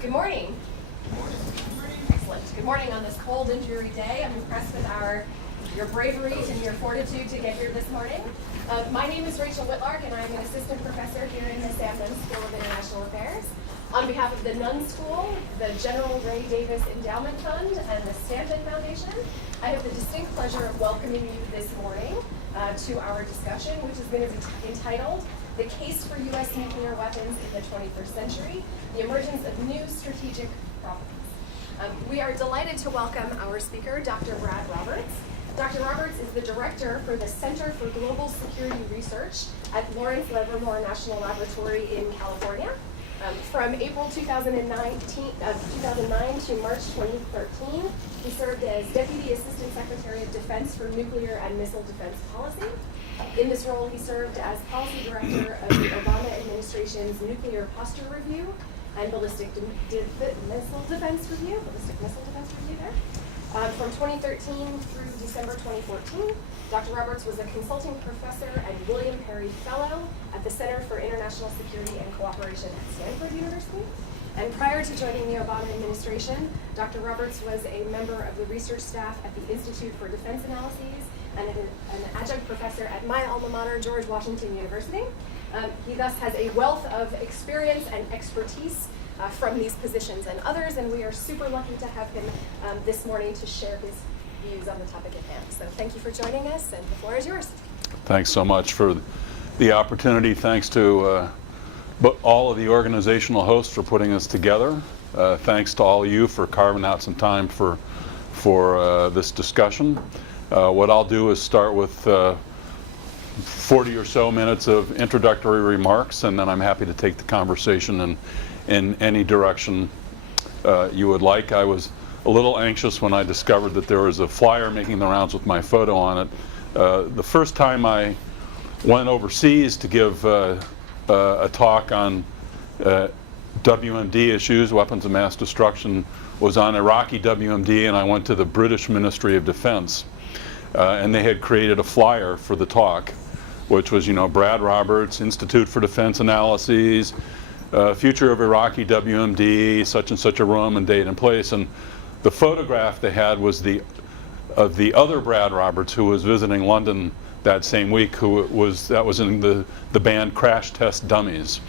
Good morning. Excellent. Good morning on this cold and dreary day. I'm impressed with your bravery and your fortitude to get here this morning. My name is Rachel Whitlark, and I'm an assistant professor here in the Sagan School of International Affairs. On behalf of the Nunn School, the General Ray Davis Endowment Fund, and the Stanton Foundation, I have the distinct pleasure of welcoming you this morning to our discussion, which is going to be entitled "The Case for U.S. Nuclear Weapons in the 21st Century, the Emergence of New Strategic Problems." We are delighted to welcome our speaker, Dr. Brad Roberts. Dr. Roberts is the director for the Center for Global Security Research at Lawrence Livermore National Laboratory in California. From April 2009 to March 2013, he served as Deputy Assistant Secretary of Defense for Nuclear and Missile Defense Policy. In this role, he served as Policy Director of the Obama Administration's Nuclear Posture Review and Ballistic Missile Defense Review there. From 2013 through December 2014, Dr. Roberts was a consulting professor and William Perry Fellow at the Center for International Security and Cooperation at Stanford University. And prior to joining the Obama administration, Dr. Roberts was a member of the research staff at the Institute for Defense Analyses and an adjunct professor at my alma mater, George Washington University. He thus has a wealth of experience and expertise from these positions and others, and we are super lucky to have him this morning to share his views on the topic at hand. So thank you for joining us, and the floor is yours. Thanks so much for the opportunity. Thanks to all of the organizational hosts for putting us together. Thanks to all of you for carving out some time for this discussion. What I'll do is start with 40 or so minutes of introductory remarks, and then I'm happy to take the conversation in any direction you would like. I was a little anxious when I discovered that there was a flyer making the rounds with my photo on it. The first time I went overseas to give a talk on WMD issues, weapons of mass destruction, was on Iraqi WMD, and I went to the British Ministry of Defense. And they had created a flyer for the talk, which was, Brad Roberts, Institute for Defense Analyses, future of Iraqi WMD, such and such a room and date and place. And the photograph they had was of the other Brad Roberts, who was visiting London that same week, that was in the band Crash Test Dummies.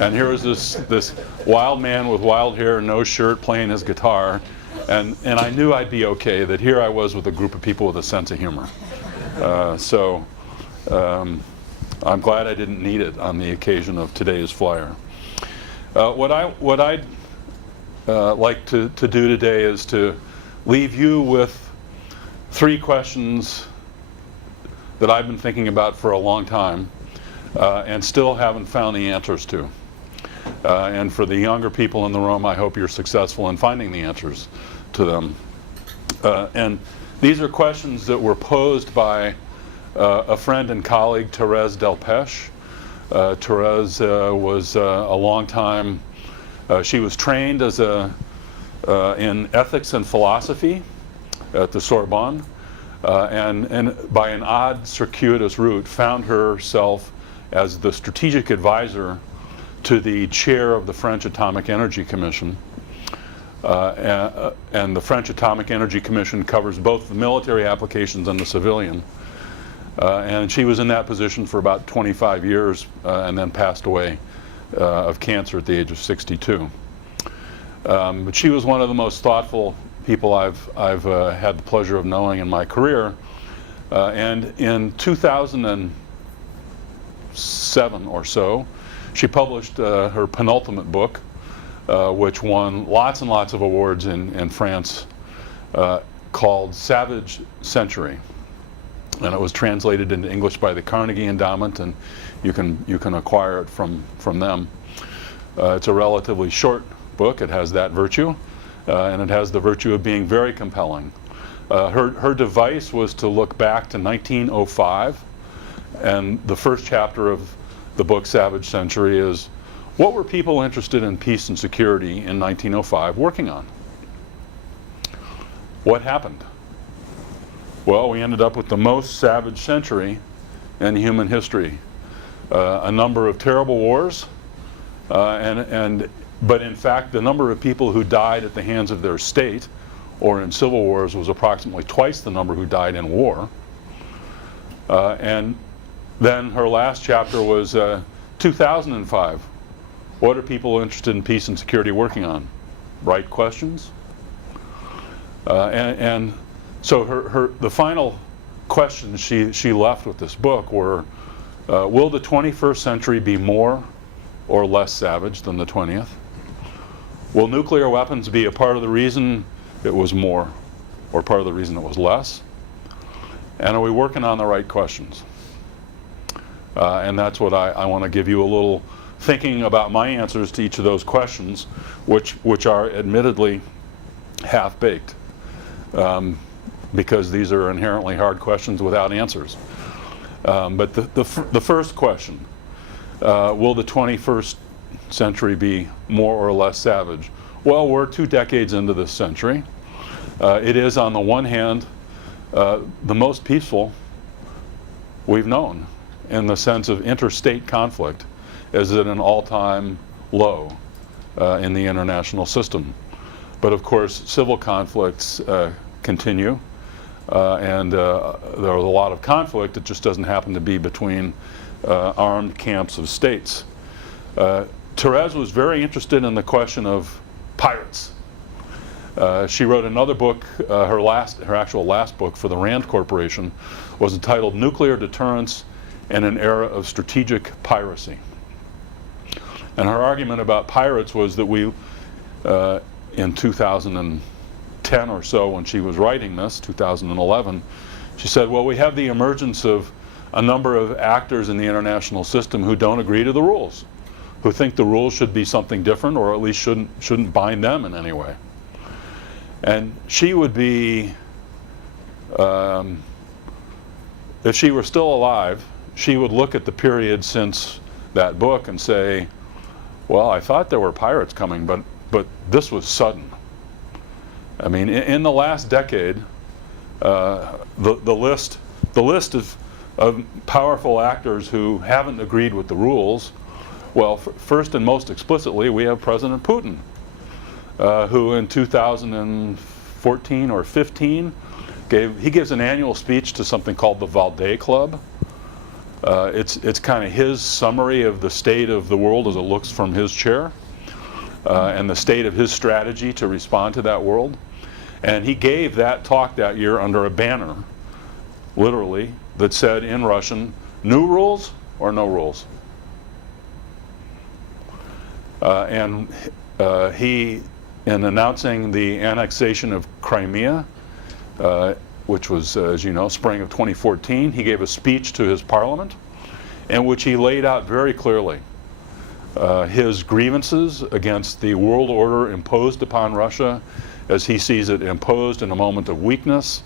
And here was this wild man with wild hair, no shirt, playing his guitar. And I knew I'd be okay, that here I was with a group of people with a sense of humor. So I'm glad I didn't need it on the occasion of today's flyer. What I'd like to do today is to leave you with 3 questions that I've been thinking about for a long time and still haven't found the answers to. And for the younger people in the room, I hope you're successful in finding the answers to them. And these are questions that were posed by a friend and colleague, Thérèse Delpech. Thérèse was a long time, she was trained as in ethics and philosophy at the Sorbonne, and by an odd circuitous route found herself as the strategic advisor to the chair of the French Atomic Energy Commission. And the French Atomic Energy Commission covers both the military applications and the civilian. And she was in that position for about 25 years and then passed away of cancer at the age of 62. But she was one of the most thoughtful people I've had the pleasure of knowing in my career. And in 2007 or so, she published her penultimate book, which won lots and lots of awards in France, called Savage Century. And it was translated into English by the Carnegie Endowment, and you can acquire it from them. It's a relatively short book. It has that virtue, and it has the virtue of being very compelling. Her device was to look back to 1905, and the first chapter of the book Savage Century is, what were people interested in peace and security in 1905 working on? What happened? Well, we ended up with the most savage century in human history. A number of terrible wars, and But in fact, the number of people who died at the hands of their state or in civil wars was approximately twice the number who died in war. And then her last chapter was 2005. What are people interested in peace and security working on? Right questions. And so the final questions she left with this book were, will the 21st century be more or less savage than the 20th? Will nuclear weapons be a part of the reason it was more or part of the reason it was less? And are we working on the right questions? And that's what I want to give you a little thinking about my answers to each of those questions, which are admittedly half-baked, because these are inherently hard questions without answers. But the first question, will the 21st century be more or less savage? Well, we're 2 decades into this century. It is, on the one hand, the most peaceful we've known, in the sense of interstate conflict is at an all-time low in the international system. But of course, civil conflicts continue, and there's a lot of conflict. It just doesn't happen to be between armed camps of states. Torres was very interested in the question of pirates. She wrote another book, her actual last book for the Rand Corporation was entitled Nuclear Deterrence in an Era of Strategic Piracy. And her argument about pirates was that we, in 2010 or so, when she was writing this, 2011, she said, well, we have the emergence of a number of actors in the international system who don't agree to the rules, who think the rules should be something different, or at least shouldn't bind them in any way. And she would be, if she were still alive, she would look at the period since that book and say, well, I thought there were pirates coming, but this was sudden. I mean, in the last decade, the list of powerful actors who haven't agreed with the rules, well, first and most explicitly, we have President Putin, who in 2014 or 15 gives an annual speech to something called the Valdez Club. It's kind of his summary of the state of the world as it looks from his chair, and the state of his strategy to respond to that world. And he gave that talk that year under a banner, literally, that said in Russian, new rules or no rules. And he, in announcing the annexation of Crimea, which was, as you know, spring of 2014, he gave a speech to his parliament in which he laid out very clearly his grievances against the world order imposed upon Russia, as he sees it, imposed in a moment of weakness.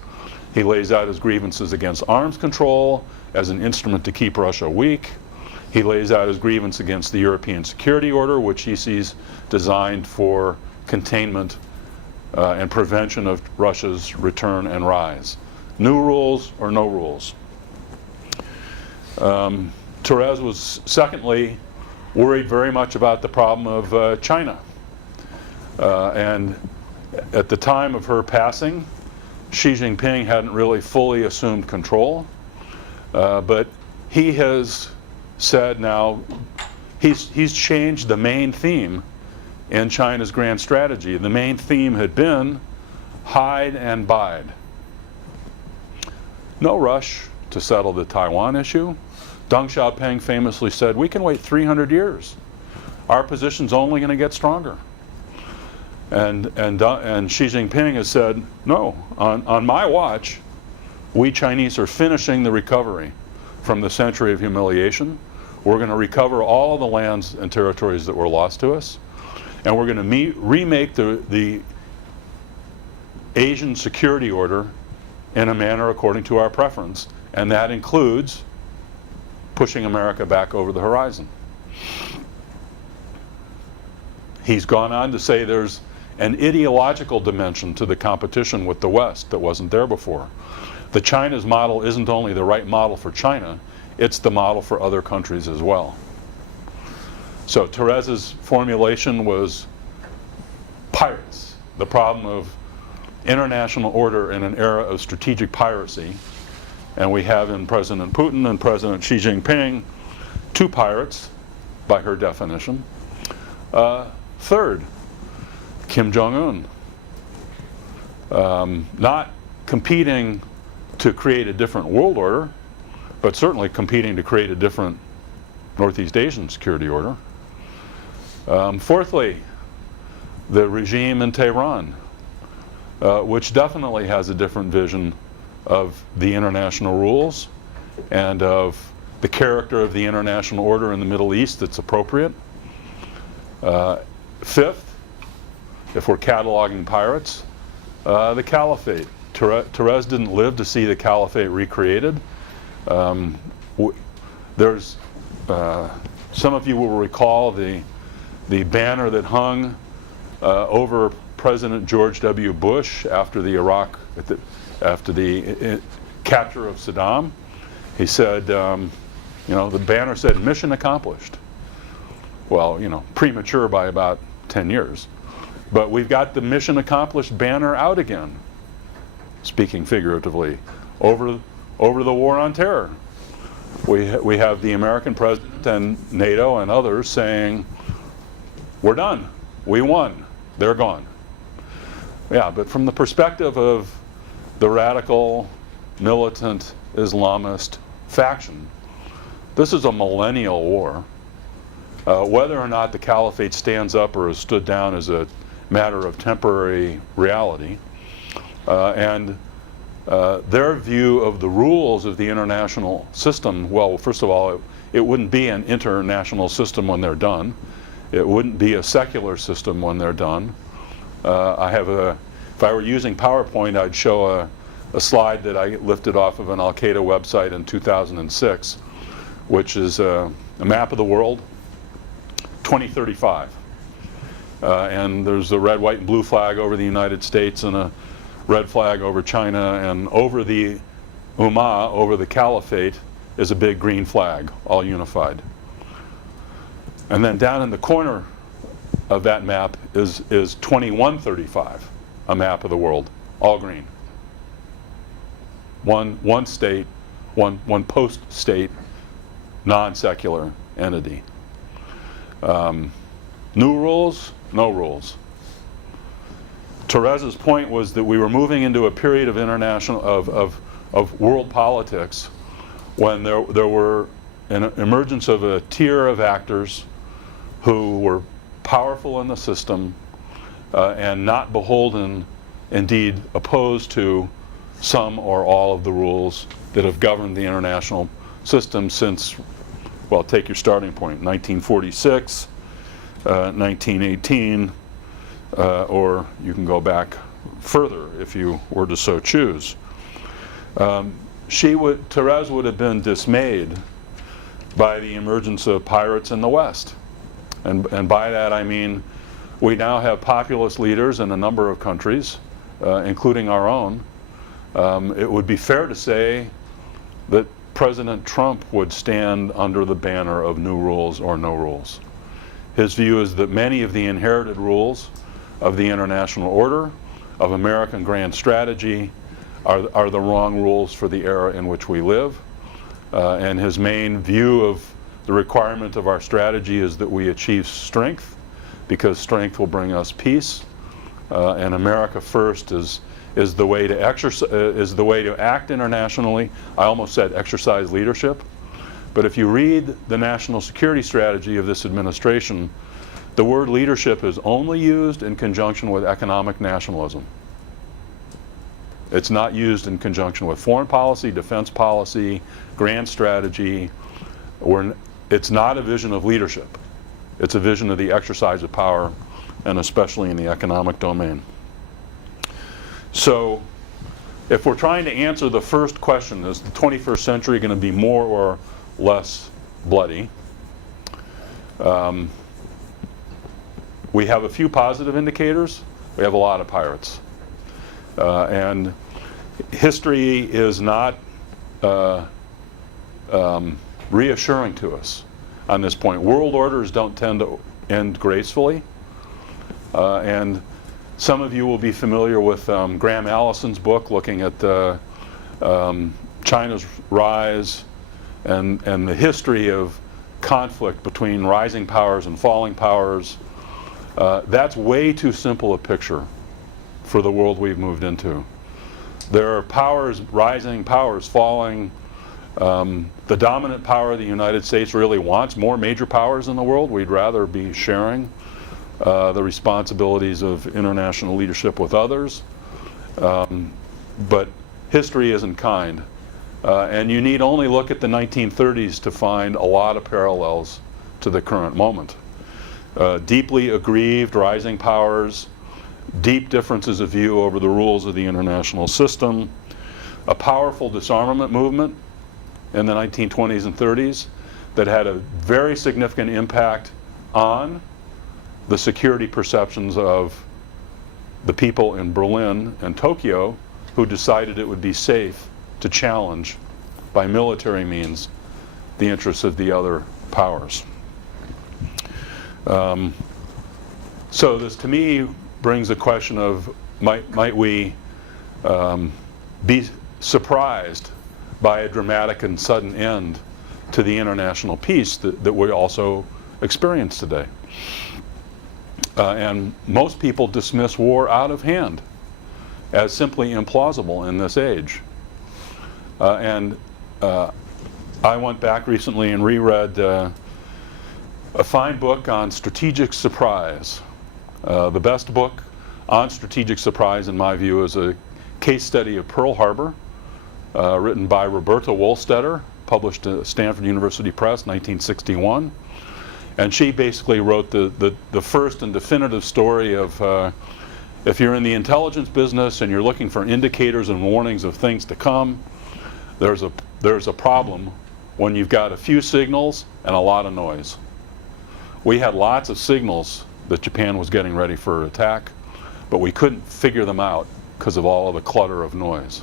He lays out his grievances against arms control as an instrument to keep Russia weak. He lays out his grievance against the European security order, which he sees designed for containment and prevention of Russia's return and rise. New rules or no rules. Torres was, secondly, worried very much about the problem of China. And at the time of her passing, Xi Jinping hadn't really fully assumed control. But he has said now, he's changed the main theme in China's grand strategy. The main theme had been hide and bide. No rush to settle the Taiwan issue. Deng Xiaoping famously said, we can wait 300 years. Our position's only going to get stronger. And Xi Jinping has said, no, on my watch, we Chinese are finishing the recovery from the century of humiliation. We're going to recover all of the lands and territories that were lost to us. And we're going to remake the Asian security order in a manner according to our preference. And that includes pushing America back over the horizon. He's gone on to say there's an ideological dimension to the competition with the West that wasn't there before. The China's model isn't only the right model for China, it's the model for other countries as well. So Torres's formulation was pirates, the problem of international order in an era of strategic piracy. And we have in President Putin and President Xi Jinping two pirates, by her definition. Third, Kim Jong-un. Not competing to create a different world order, but certainly competing to create a different Northeast Asian security order. Fourthly, the regime in Tehran, which definitely has a different vision of the international rules and of the character of the international order in the Middle East that's appropriate. Fifth, if we're cataloging pirates, the caliphate. Torres didn't live to see the caliphate recreated. There's some of you will recall the banner that hung over President George W. Bush after the capture of Saddam. He said, the banner said, "Mission accomplished." Well, premature by about 10 years. But we've got the mission accomplished banner out again, speaking figuratively, over the war on terror. We have the American president and NATO and others saying, we're done, we won, they're gone. Yeah, but from the perspective of the radical, militant, Islamist faction, this is a millennial war. Whether or not the caliphate stands up or is stood down is a matter of temporary reality. And their view of the rules of the international system, well, first of all, it wouldn't be an international system when they're done. It wouldn't be a secular system when they're done. If I were using PowerPoint, I'd show a slide that I lifted off of an Al-Qaeda website in 2006, which is a map of the world, 2035. And there's a red, white, and blue flag over the United States and a red flag over China, and over the Ummah, over the caliphate, is a big green flag, all unified. And then down in the corner of that map is 2135, a map of the world, all green. One state, one post-state, non-secular entity. New rules, no rules. Torres's point was that we were moving into a period of international, of world politics when there were an emergence of a tier of actors who were powerful in the system and not beholden, indeed opposed to some or all of the rules that have governed the international system since, well, take your starting point, 1946, 1918, or you can go back further if you were to so choose. Torres would have been dismayed by the emergence of pirates in the West. And by that I mean we now have populist leaders in a number of countries, including our own. It would be fair to say that President Trump would stand under the banner of new rules or no rules. His view is that many of the inherited rules of the international order, of American grand strategy, are the wrong rules for the era in which we live. And his main view of the requirement of our strategy is that we achieve strength, because strength will bring us peace. And America first is the way to act internationally. I almost said exercise leadership. But if you read the national security strategy of this administration, the word leadership is only used in conjunction with economic nationalism. It's not used in conjunction with foreign policy, defense policy, grand strategy. It's not a vision of leadership. It's a vision of the exercise of power, and especially in the economic domain. So if we're trying to answer the first question, is the 21st century going to be more or less bloody? We have a few positive indicators. We have a lot of pirates. And history is not reassuring to us. on this point. World orders don't tend to end gracefully. And some of you will be familiar with Graham Allison's book looking at China's rise and the history of conflict between rising powers and falling powers. That's way too simple a picture for the world we've moved into. There are powers rising, powers falling. The dominant power of the United States really wants more major powers in the world. We'd rather be sharing the responsibilities of international leadership with others. But history isn't kind. And you need only look at the 1930s to find a lot of parallels to the current moment. Deeply aggrieved rising powers, deep differences of view over the rules of the international system, a powerful disarmament movement in the 1920s and 30s that had a very significant impact on the security perceptions of the people in Berlin and Tokyo, who decided it would be safe to challenge by military means the interests of the other powers. So this, to me, brings a question of might we be surprised by a dramatic and sudden end to the international peace that we also experience today. And most people dismiss war out of hand as simply implausible in this age. I went back recently and reread a fine book on strategic surprise. The best book on strategic surprise, in my view, is a case study of Pearl Harbor, written by Roberta Wohlstetter, published at Stanford University Press, 1961. And she basically wrote the first and definitive story of if you're in the intelligence business and you're looking for indicators and warnings of things to come, there's a problem when you've got a few signals and a lot of noise. We had lots of signals that Japan was getting ready for attack, but we couldn't figure them out because of all of the clutter of noise.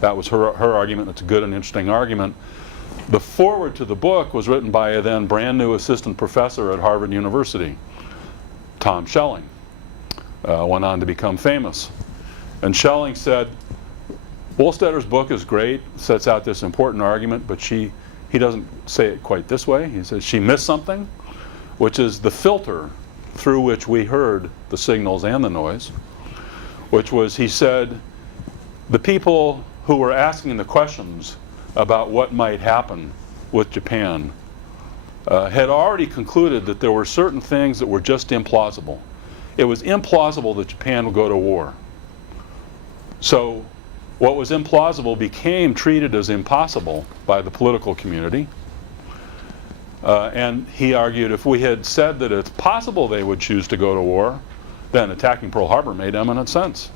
That was her argument. It's a good and interesting argument. The foreword to the book was written by a then brand new assistant professor at Harvard University, Tom Schelling. Went on to become famous. And Schelling said, Wohlstetter's book is great, sets out this important argument, but he doesn't say it quite this way. He says she missed something, which is the filter through which we heard the signals and the noise, which was, he said, the people who were asking the questions about what might happen with Japan had already concluded that there were certain things that were just implausible. It was implausible that Japan would go to war. So what was implausible became treated as impossible by the political community. And he argued if we had said that it's possible they would choose to go to war, then attacking Pearl Harbor made eminent sense.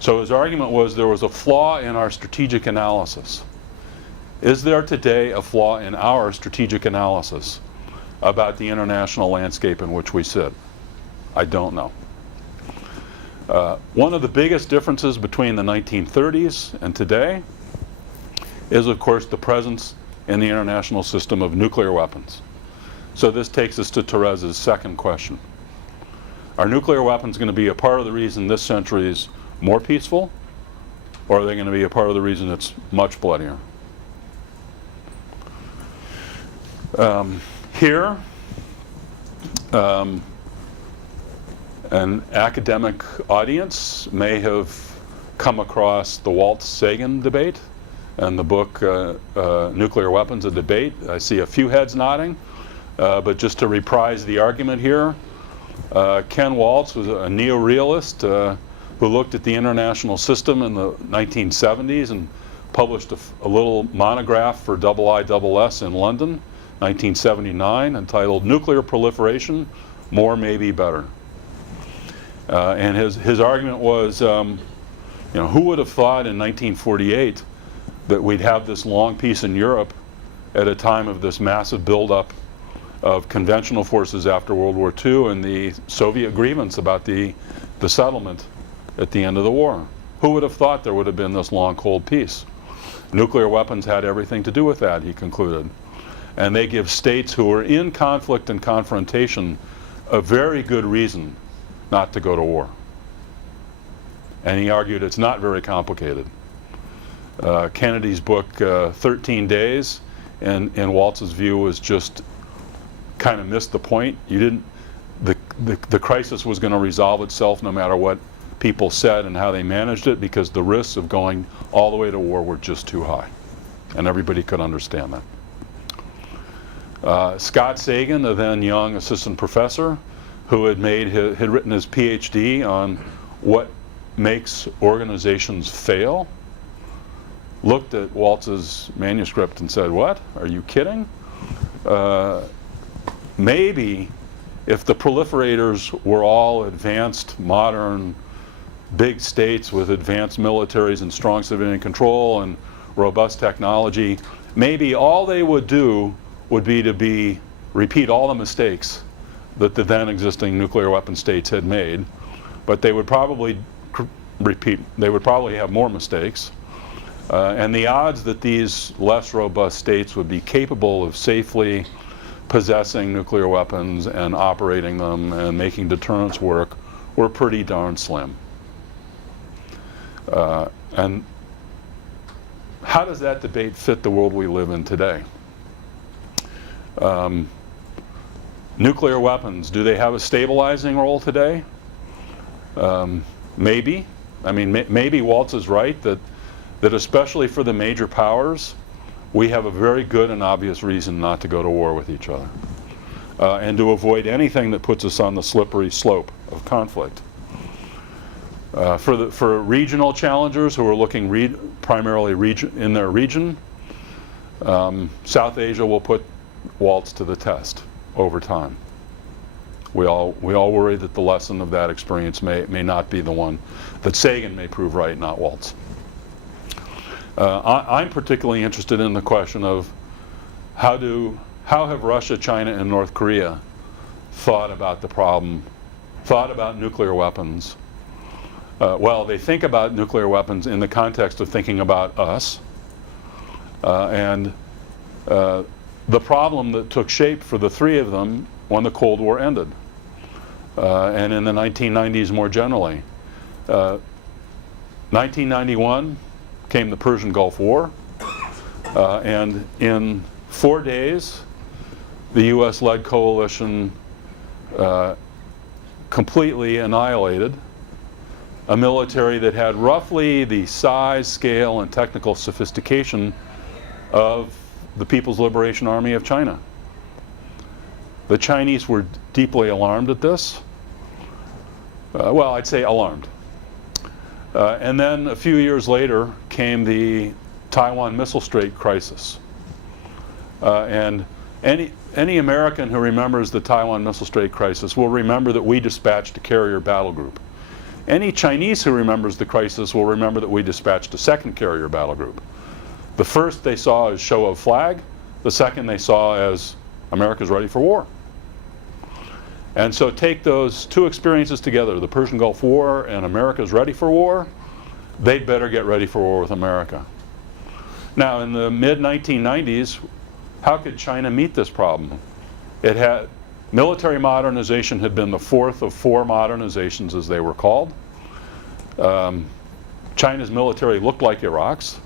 So his argument was there was a flaw in our strategic analysis. Is there today a flaw in our strategic analysis about the international landscape in which we sit? I don't know. One of the biggest differences between the 1930s and today is, of course, the presence in the international system of nuclear weapons. So this takes us to Therese's second question. Are nuclear weapons going to be a part of the reason this century is more peaceful, or are they going to be a part of the reason it's much bloodier? Here, an academic audience may have come across the Waltz-Sagan debate and the book Nuclear Weapons, a Debate. I see a few heads nodding, but just to reprise the argument here, Ken Waltz was a neo-realist who looked at the international system in the 1970s and published a little monograph for IISS in London, 1979, entitled Nuclear Proliferation, More May Be Better. And his argument was, who would have thought in 1948 that we'd have this long peace in Europe at a time of this massive buildup of conventional forces after World War II and the Soviet grievance about the settlement at the end of the war. Who would have thought there would have been this long, cold peace? Nuclear weapons had everything to do with that, he concluded. And they give states who are in conflict and confrontation a very good reason not to go to war. And he argued it's not very complicated. Kennedy's book, 13 Days, in Waltz's view, was just kind of missed the point. The crisis was going to resolve itself no matter what people said and how they managed it, because the risks of going all the way to war were just too high. And everybody could understand that. Scott Sagan, a then young assistant professor who had written his PhD on what makes organizations fail, looked at Waltz's manuscript and said, "What? Are you kidding? Maybe if the proliferators were all advanced, modern, big states with advanced militaries and strong civilian control and robust technology, maybe all they would do would be to repeat all the mistakes that the then existing nuclear weapon states had made, but they would probably have more mistakes. And the odds that these less robust states would be capable of safely possessing nuclear weapons and operating them and making deterrence work were pretty darn slim." And how does that debate fit the world we live in today? Nuclear weapons, do they have a stabilizing role today? Maybe. I mean, maybe Waltz is right that especially for the major powers, we have a very good and obvious reason not to go to war with each other, and to avoid anything that puts us on the slippery slope of conflict. For regional challengers who are looking primarily in their region, South Asia will put Waltz to the test over time. We all worry that the lesson of that experience may not be the one that Sagan may prove right, not Waltz. I'm particularly interested in the question of how have Russia, China, and North Korea thought about the problem, thought about nuclear weapons. Well, they think about nuclear weapons in the context of thinking about us, and the problem that took shape for the three of them when the Cold War ended, and in the 1990s more generally. 1991 came the Persian Gulf War, and in 4 days, the US-led coalition completely annihilated a military that had roughly the size, scale, and technical sophistication of the People's Liberation Army of China. The Chinese were deeply alarmed at this. Well, I'd say alarmed. And then a few years later came the Taiwan Missile Strait crisis. And any American who remembers the Taiwan Missile Strait crisis will remember that we dispatched a carrier battle group. Any Chinese who remembers the crisis will remember that we dispatched a second carrier battle group. The first they saw as show of flag, the second they saw as America's ready for war. And so take those two experiences together, the Persian Gulf War and America's ready for war, they'd better get ready for war with America. Now, in the mid-1990s, how could China meet this problem? Military modernization had been the fourth of four modernizations, as they were called. China's military looked like Iraq's.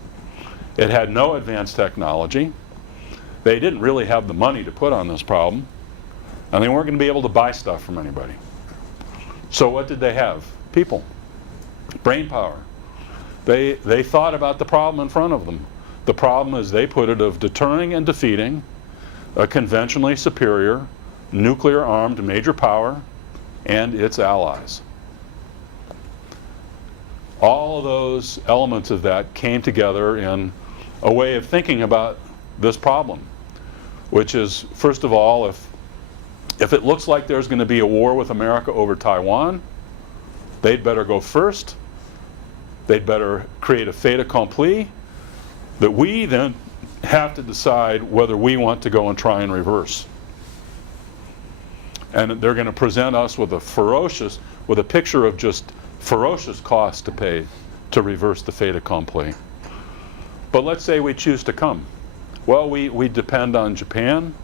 It had no advanced technology. They didn't really have the money to put on this problem, and they weren't going to be able to buy stuff from anybody. So what did they have? People. Brain power. They thought about the problem in front of them. The problem, as they put it, of deterring and defeating a conventionally superior, nuclear-armed major power and its allies. All of those elements of that came together in a way of thinking about this problem, which is, first of all, if it looks like there's going to be a war with America over Taiwan, they'd better go first. They'd better create a fait accompli that we then have to decide whether we want to go and try and reverse. And they're going to present us with a picture of just ferocious cost to pay to reverse the fait accompli. But let's say we choose to come. Well, we depend on Japan.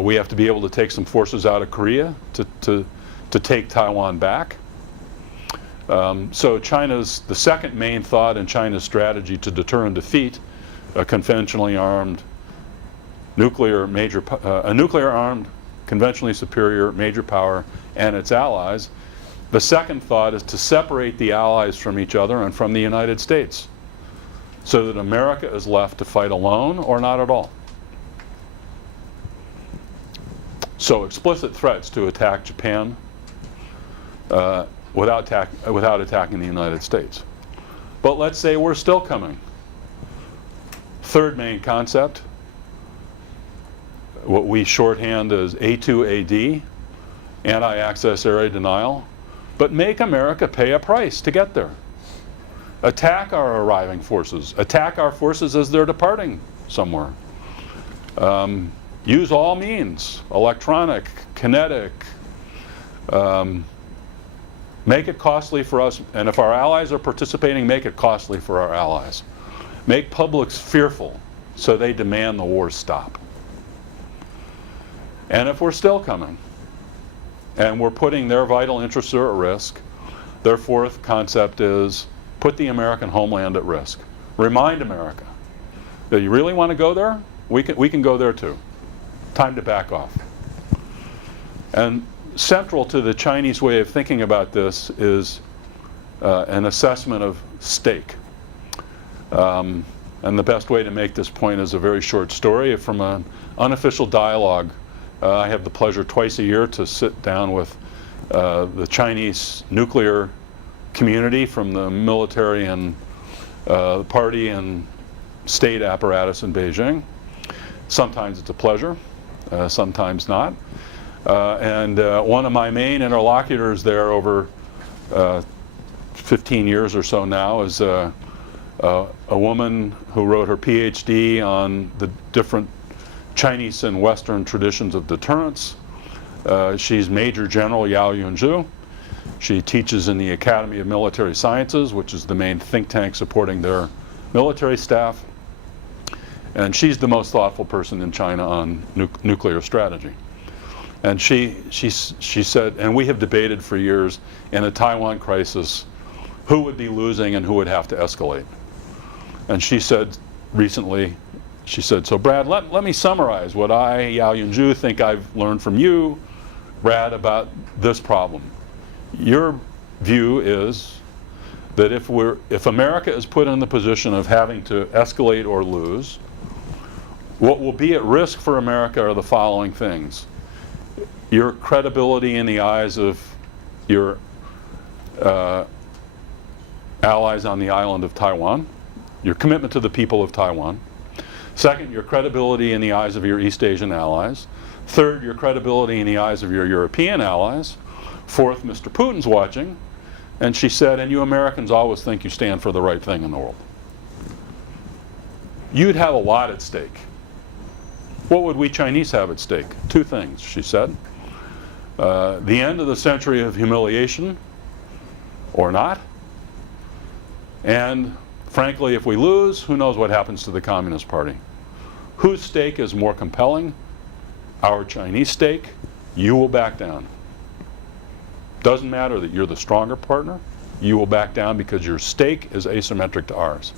We have to be able to take some forces out of Korea to take Taiwan back. So the second main thought in China's strategy to deter and defeat a conventionally armed, a nuclear-armed, conventionally superior major power and its allies. The second thought is to separate the allies from each other and from the United States, so that America is left to fight alone or not at all. So explicit threats to attack Japan without attacking the United States. But let's say we're still coming. Third main concept, what we shorthand as A2AD, anti-access area denial, but make America pay a price to get there. Attack our arriving forces. Attack our forces as they're departing somewhere. Use all means, electronic, kinetic. Make it costly for us, and if our allies are participating, make it costly for our allies. Make publics fearful so they demand the war stop. And if we're still coming, and we're putting their vital interests at risk, their fourth concept is put the American homeland at risk. Remind America that you really want to go there? We can go there too. Time to back off. And central to the Chinese way of thinking about this is an assessment of stake. And the best way to make this point is a very short story from an unofficial dialogue. I have the pleasure twice a year to sit down with the Chinese nuclear community from the military and party and state apparatus in Beijing. Sometimes it's a pleasure, sometimes not. And one of my main interlocutors there over 15 years or so now is a woman who wrote her PhD on the different Chinese and Western traditions of deterrence. She's Major General Yao Yunzhu. She teaches in the Academy of Military Sciences, which is the main think tank supporting their military staff. And she's the most thoughtful person in China on nuclear strategy. And she said, and we have debated for years, in a Taiwan crisis, who would be losing and who would have to escalate. And she said recently, so Brad, let me summarize what I, Yao Yunzhu, think I've learned from you, Brad, about this problem. Your view is that if America is put in the position of having to escalate or lose, what will be at risk for America are the following things. Your credibility in the eyes of your allies on the island of Taiwan, your commitment to the people of Taiwan. Second, your credibility in the eyes of your East Asian allies. Third, your credibility in the eyes of your European allies. Fourth, Mr. Putin's watching. And she said, and you Americans always think you stand for the right thing in the world. You'd have a lot at stake. What would we Chinese have at stake? Two things, she said. The end of the century of humiliation, or not. And frankly, if we lose, who knows what happens to the Communist Party? Whose stake is more compelling? Our Chinese stake. You will back down. Doesn't matter that you're the stronger partner. You will back down because your stake is asymmetric to ours.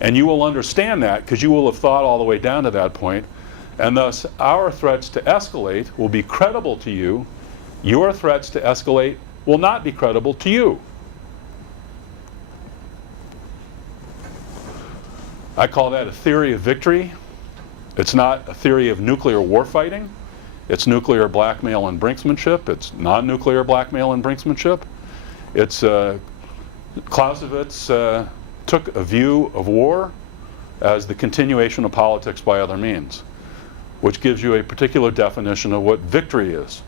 And you will understand that because you will have thought all the way down to that point, and thus our threats to escalate will be credible to you. Your threats to escalate will not be credible to you. I call that a theory of victory. It's not a theory of nuclear warfighting. It's nuclear blackmail and brinksmanship. It's non-nuclear blackmail and brinksmanship. It's Clausewitz took a view of war as the continuation of politics by other means, which gives you a particular definition of what victory is.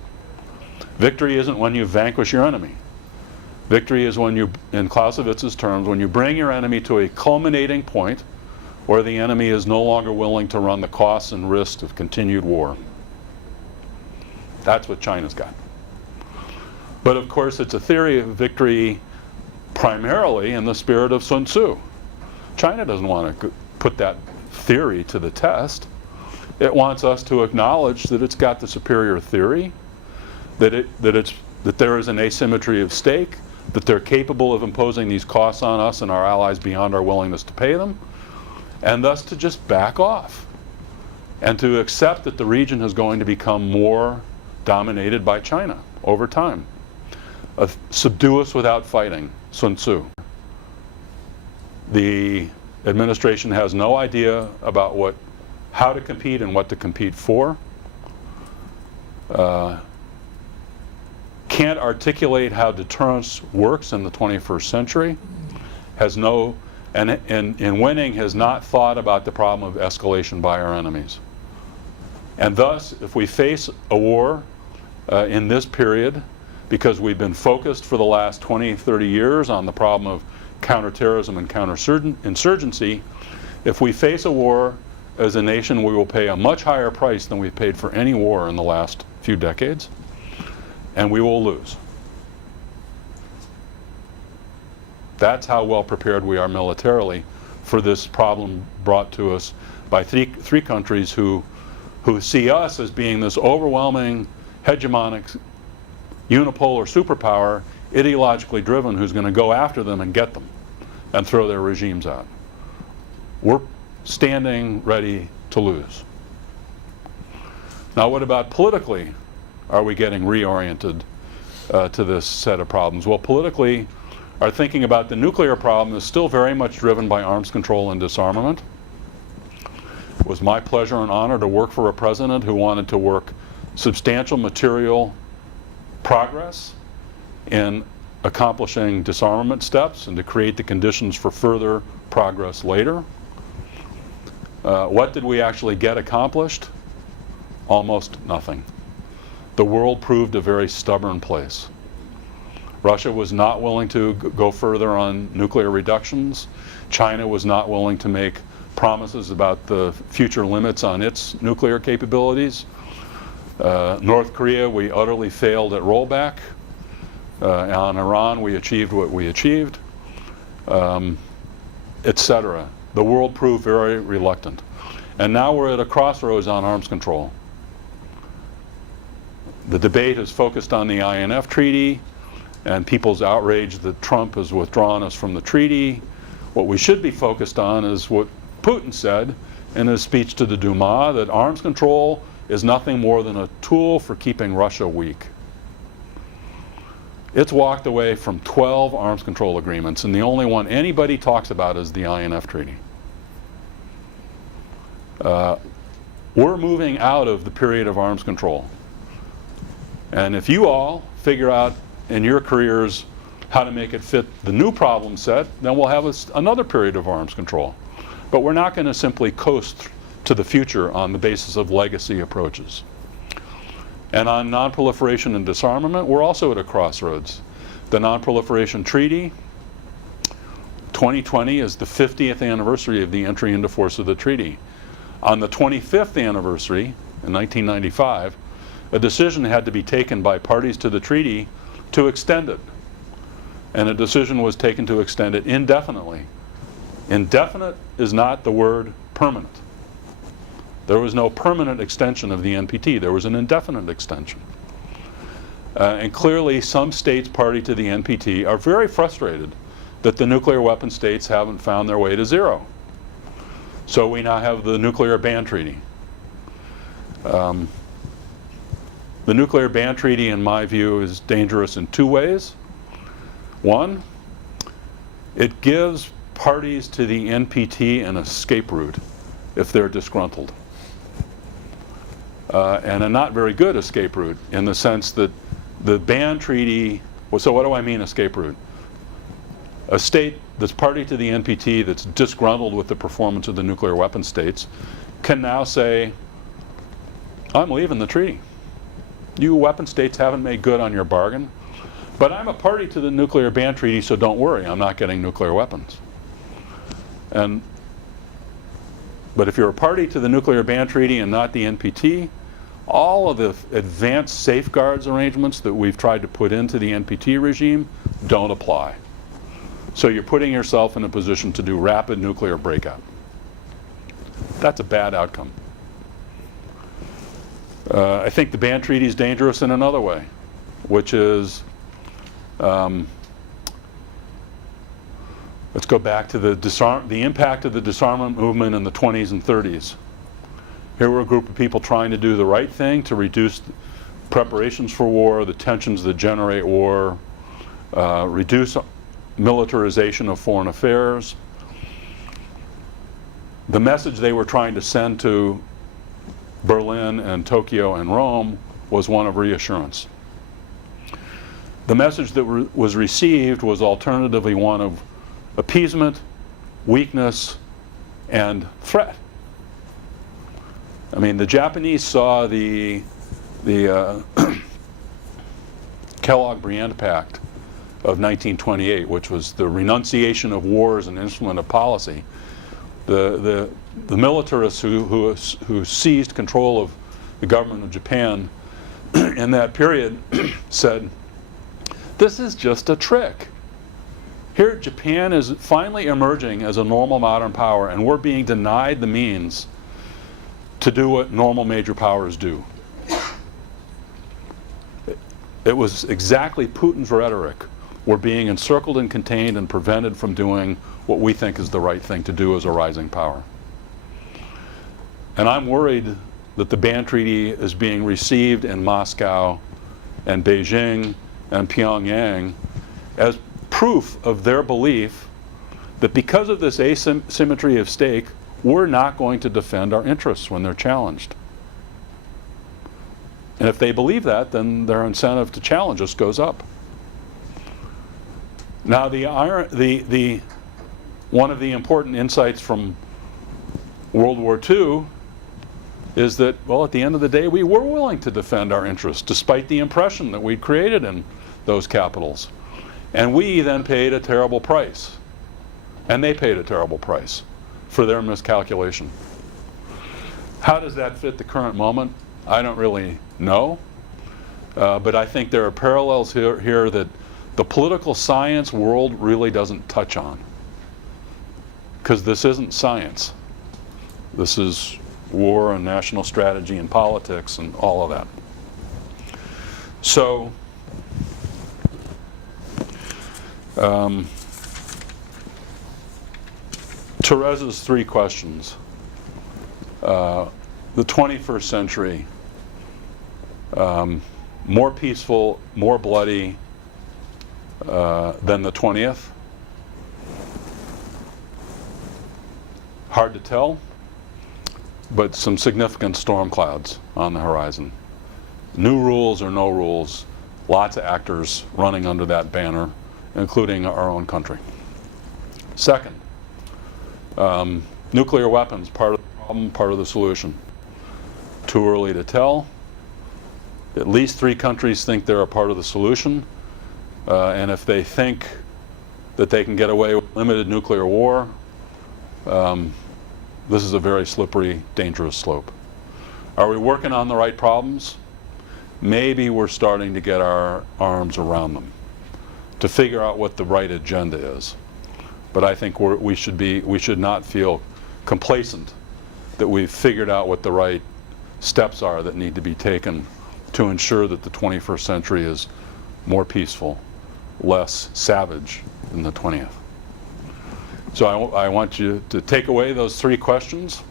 Victory isn't when you vanquish your enemy. Victory is when you, in Clausewitz's terms, when you bring your enemy to a culminating point where the enemy is no longer willing to run the costs and risks of continued war. That's what China's got. But of course, it's a theory of victory primarily in the spirit of Sun Tzu. China doesn't want to put that theory to the test. It wants us to acknowledge that it's got the superior theory, that there is an asymmetry of stake, that they're capable of imposing these costs on us and our allies beyond our willingness to pay them, and thus to just back off and to accept that the region is going to become more dominated by China over time. Subdue us without fighting, Sun Tzu. The administration has no idea about how to compete and what to compete for. Can't articulate how deterrence works in the 21st century. And in winning has not thought about the problem of escalation by our enemies. And thus, if we face a war in this period, because we've been focused for the last 20, 30 years on the problem of counterterrorism and counterinsurgency, if we face a war as a nation, we will pay a much higher price than we've paid for any war in the last few decades, and we will lose. That's how well prepared we are militarily for this problem brought to us by three countries who see us as being this overwhelming, hegemonic, unipolar superpower, ideologically driven, who's going to go after them and get them and throw their regimes out. We're standing ready to lose. Now, what about politically? Are we getting reoriented to this set of problems? Well, politically, our thinking about the nuclear problem is still very much driven by arms control and disarmament. It was my pleasure and honor to work for a president who wanted to work substantial material progress in accomplishing disarmament steps and to create the conditions for further progress later. What did we actually get accomplished? Almost nothing. The world proved a very stubborn place. Russia was not willing to go further on nuclear reductions. China was not willing to make promises about the future limits on its nuclear capabilities. North Korea, we utterly failed at rollback. On Iran, we achieved what we achieved, etc. The world proved very reluctant. And now we're at a crossroads on arms control. The debate is focused on the INF treaty and people's outrage that Trump has withdrawn us from the treaty. What we should be focused on is what Putin said in his speech to the Duma, that arms control is nothing more than a tool for keeping Russia weak. It's walked away from 12 arms control agreements, and the only one anybody talks about is the INF treaty. We're moving out of the period of arms control. And if you all figure out in your careers how to make it fit the new problem set, then we'll have another period of arms control. But we're not going to simply coast to the future on the basis of legacy approaches. And on non-proliferation and disarmament, we're also at a crossroads. The Non-Proliferation Treaty, 2020 is the 50th anniversary of the entry into force of the treaty. On the 25th anniversary, in 1995, a decision had to be taken by parties to the treaty to extend it. And a decision was taken to extend it indefinitely. Indefinite is not the word permanent. There was no permanent extension of the NPT. There was an indefinite extension. And clearly some states party to the NPT are very frustrated that the nuclear weapon states haven't found their way to zero. So we now have the nuclear ban treaty. The nuclear ban treaty, in my view, is dangerous in two ways. One, it gives parties to the NPT an escape route if they're disgruntled. And a not very good escape route, in the sense that the ban treaty, well, so what do I mean escape route? A state that's party to the NPT that's disgruntled with the performance of the nuclear weapon states can now say, I'm leaving the treaty. You weapon states haven't made good on your bargain, but I'm a party to the nuclear ban treaty, so don't worry, I'm not getting nuclear weapons. But if you're a party to the nuclear ban treaty and not the NPT, all of the advanced safeguards arrangements that we've tried to put into the NPT regime don't apply. So you're putting yourself in a position to do rapid nuclear breakout. That's a bad outcome. I think the ban treaty is dangerous in another way, which is, let's go back to the impact of the disarmament movement in the 20s and 30s. Here were a group of people trying to do the right thing to reduce preparations for war, the tensions that generate war, reduce militarization of foreign affairs. The message they were trying to send to Berlin and Tokyo and Rome was one of reassurance. The message that was received was alternatively one of appeasement, weakness, and threat. I mean, the Japanese saw the Kellogg-Briand Pact of 1928, which was the renunciation of war as an instrument of policy. The militarists who seized control of the government of Japan in that period said, this is just a trick. Here Japan is finally emerging as a normal modern power, and we're being denied the means to do what normal major powers do. It was exactly Putin's rhetoric. We're being encircled and contained and prevented from doing what we think is the right thing to do as a rising power. And I'm worried that the ban treaty is being received in Moscow and Beijing and Pyongyang as proof of their belief that because of this asymmetry of stake, we're not going to defend our interests when they're challenged. And if they believe that, then their incentive to challenge us goes up. Now, one of the important insights from World War II is that, well, at the end of the day, we were willing to defend our interests, despite the impression that we'd created in those capitals. And we then paid a terrible price. And they paid a terrible price for their miscalculation. How does that fit the current moment? I don't really know. But I think there are parallels here that the political science world really doesn't touch on. Because this isn't science. This is war and national strategy and politics and all of that. So, Therese's three questions. The 21st century, more peaceful, more bloody than the 20th? Hard to tell, but some significant storm clouds on the horizon. New rules or no rules, lots of actors running under that banner, including our own country. Second, nuclear weapons, part of the problem, part of the solution. Too early to tell. At least 3 countries think they're a part of the solution, and if they think that they can get away with limited nuclear war, this is a very slippery, dangerous slope. Are we working on the right problems? Maybe we're starting to get our arms around them to figure out what the right agenda is. But I think we should not feel complacent that we've figured out what the right steps are that need to be taken to ensure that the 21st century is more peaceful, less savage than the 20th. So I want you to take away those 3 questions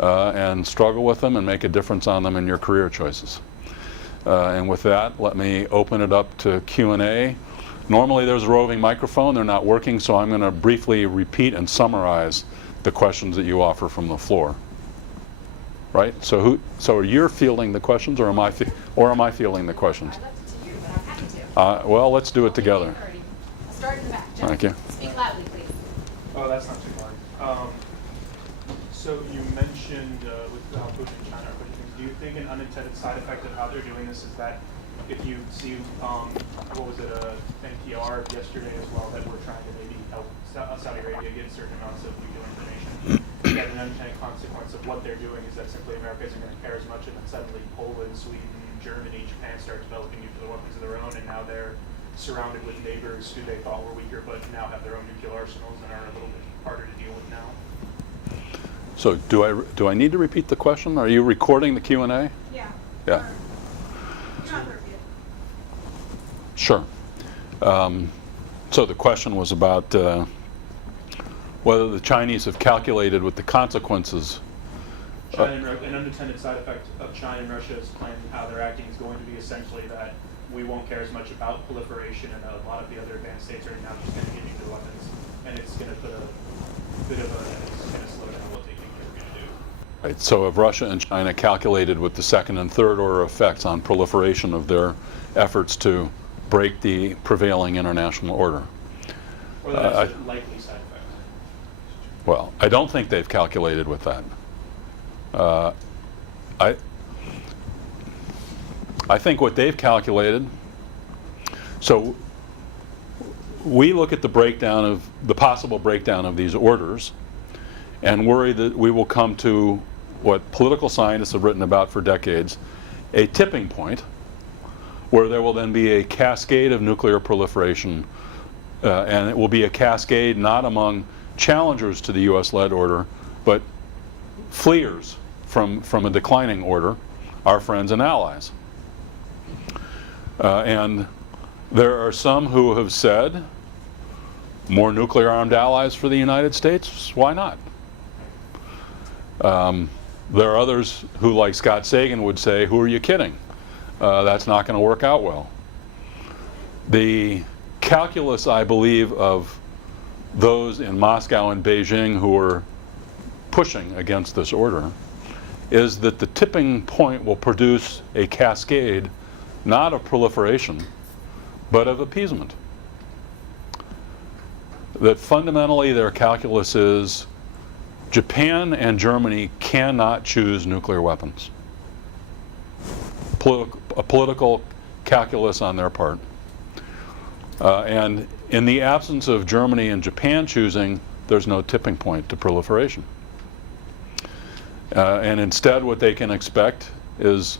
and struggle with them and make a difference on them in your career choices. And with that, let me open it up to Q&A. Normally there's a roving microphone. They're not working, so I'm going to briefly repeat and summarize the questions that you offer from the floor. Right? So are you fielding the questions, or am I fielding the questions? I left it to you, but I'm happy to. Well, let's do it together. I'll start in the back. Jeff, Thank you. Speak loudly, please. Oh, that's not too hard. So you mentioned with Putin and China are pushing things. Do you think an unintended side effect of how they're doing this is that if you see, what was it, NPR yesterday as well, that we're trying to maybe help Saudi Arabia get certain amounts of nuclear information, that an unintended consequence of what they're doing is that simply America isn't going to care as much, and then suddenly Poland, Sweden, Germany, Japan start developing nuclear weapons of their own, and now they're surrounded with neighbors who they thought were weaker but now have their own nuclear arsenals and are a little bit harder to deal with now? So do I need to repeat the question? Are you recording the Q&A? Yeah. Yeah. You're not there yet. Sure. So the question was about whether the Chinese have calculated with the consequences. China and an unintended side effect of China and Russia's plan and how they're acting is going to be essentially that we won't care as much about proliferation, and a lot of the other advanced states are now just going to give you their weapons, and it's going to put a bit of it's going to slow down what they think they're going to do. Right, so have Russia and China calculated with the second and third order effects on proliferation of their efforts to break the prevailing international order? Or that's a likely side effect. Well, I don't think they've calculated with that. I think what they've calculated, so we look at the possible breakdown of these orders and worry that we will come to what political scientists have written about for decades, a tipping point where there will then be a cascade of nuclear proliferation, and it will be a cascade not among challengers to the US-led order, but fleers from a declining order, our friends and allies. And there are some who have said, more nuclear-armed allies for the United States? Why not? There are others who, like Scott Sagan, would say, who are you kidding? That's not going to work out well. The calculus, I believe, of those in Moscow and Beijing who are pushing against this order is that the tipping point will produce a cascade, not of proliferation, but of appeasement. That fundamentally their calculus is Japan and Germany cannot choose nuclear weapons. A political calculus on their part. And in the absence of Germany and Japan choosing, there's no tipping point to proliferation. And instead what they can expect is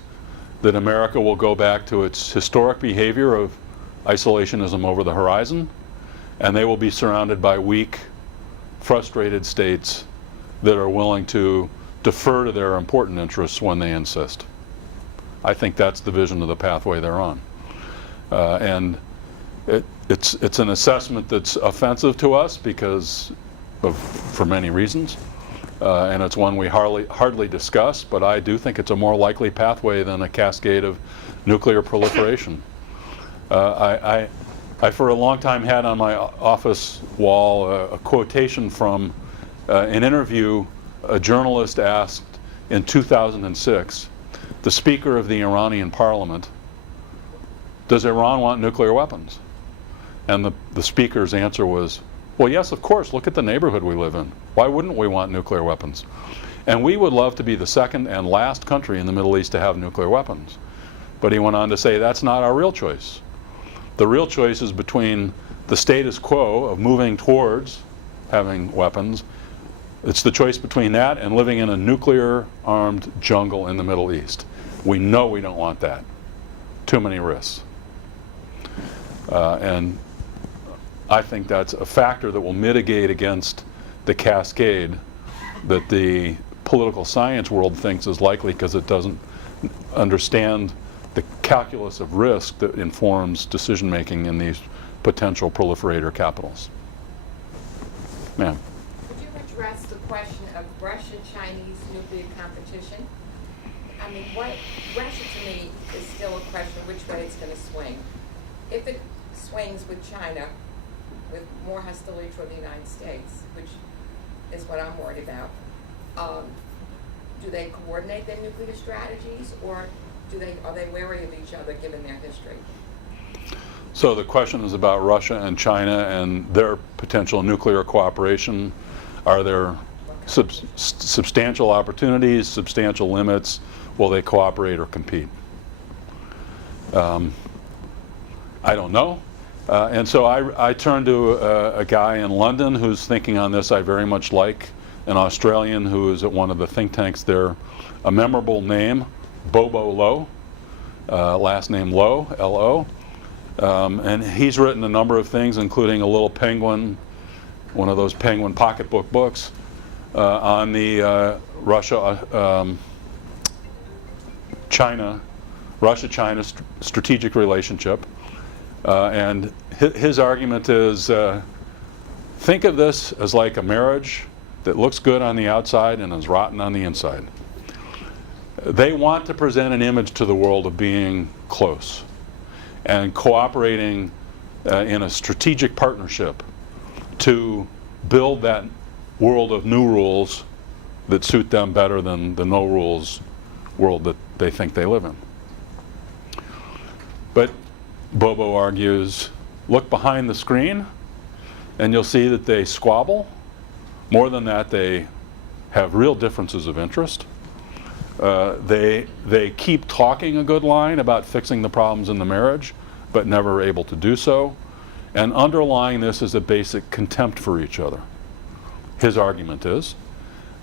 that America will go back to its historic behavior of isolationism over the horizon, and they will be surrounded by weak, frustrated states that are willing to defer to their important interests when they insist. I think that's the vision of the pathway they're on. And it's an assessment that's offensive to us for many reasons. And it's one we hardly discuss, but I do think it's a more likely pathway than a cascade of nuclear proliferation. I for a long time had on my office wall a quotation from an interview a journalist asked in 2006, the Speaker of the Iranian Parliament, does Iran want nuclear weapons? And the Speaker's answer was, well, yes, of course, look at the neighborhood we live in. Why wouldn't we want nuclear weapons? And we would love to be the second and last country in the Middle East to have nuclear weapons. But he went on to say that's not our real choice. The real choice is between the status quo of moving towards having weapons. It's the choice between that and living in a nuclear-armed jungle in the Middle East. We know we don't want that. Too many risks. And I think that's a factor that will mitigate against the cascade that the political science world thinks is likely because it doesn't understand the calculus of risk that informs decision-making in these potential proliferator capitals. Ma'am. Would you address the question of Russia-Chinese nuclear competition? I mean, Russia to me is still a question of which way it's going to swing. If it swings with China, with more hostility toward the United States, which is what I'm worried about, do they coordinate their nuclear strategies, or are they wary of each other given their history? So the question is about Russia and China and their potential nuclear cooperation. Are there substantial opportunities, substantial limits? Will they cooperate or compete? I don't know. And so I turned to a guy in London who's thinking on this. I very much like an Australian who is at one of the think tanks there. A memorable name, Bobo Lowe, last name Lowe, L-O. And he's written a number of things, including a little penguin, one of those penguin pocketbook books. on the Russia-China strategic relationship. And his argument is, think of this as like a marriage that looks good on the outside and is rotten on the inside. They want to present an image to the world of being close and cooperating in a strategic partnership to build that world of new rules that suit them better than the no rules world that they think they live in. But Bobo argues, look behind the screen and you'll see that they squabble. More than that, they have real differences of interest. They keep talking a good line about fixing the problems in the marriage, but never able to do so. And underlying this is a basic contempt for each other. His argument is.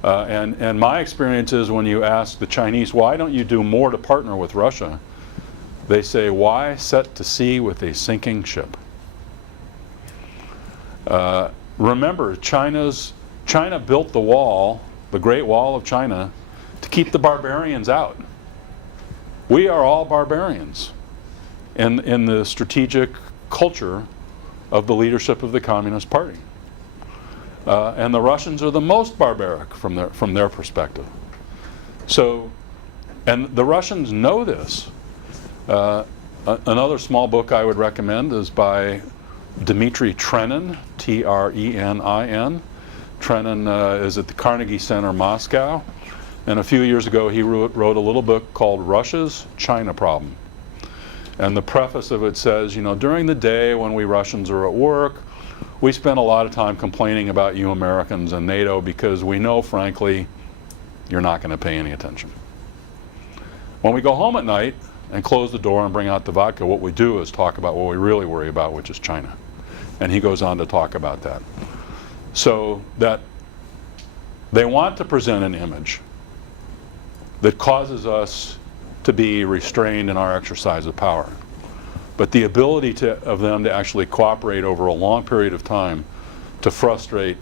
And my experience is when you ask the Chinese, why don't you do more to partner with Russia? They say, why set to sea with a sinking ship? Remember, China built the wall, the Great Wall of China, to keep the barbarians out. We are all barbarians in the strategic culture of the leadership of the Communist Party. And the Russians are the most barbaric from their perspective. So, and the Russians know this. Another small book I would recommend is by Dmitry Trenin, T-R-E-N-I-N. Trenin is at the Carnegie Center, Moscow. And a few years ago he wrote a little book called Russia's China Problem. And the preface of it says, you know, during the day when we Russians are at work, we spend a lot of time complaining about you Americans and NATO because we know, frankly, you're not going to pay any attention. When we go home at night and close the door and bring out the vodka, what we do is talk about what we really worry about, which is China. And he goes on to talk about that. So that they want to present an image that causes us to be restrained in our exercise of power. But the ability of them to actually cooperate over a long period of time to frustrate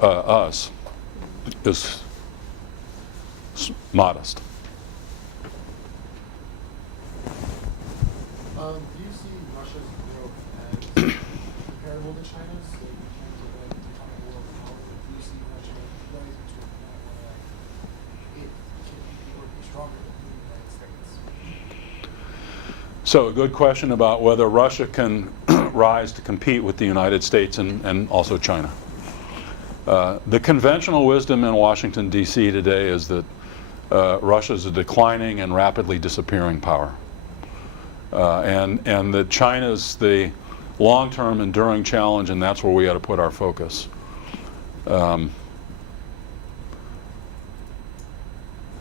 us is modest. Do you see Russia's growth as comparable to China's? So in terms of like becoming a world power, do you see Russia rising to a point where it can be stronger than the United States? So a good question about whether Russia can rise to compete with the United States and also China. The conventional wisdom in Washington, D.C. today is that Russia is a declining and rapidly disappearing power. And that China's the long-term enduring challenge, and that's where we got to put our focus. And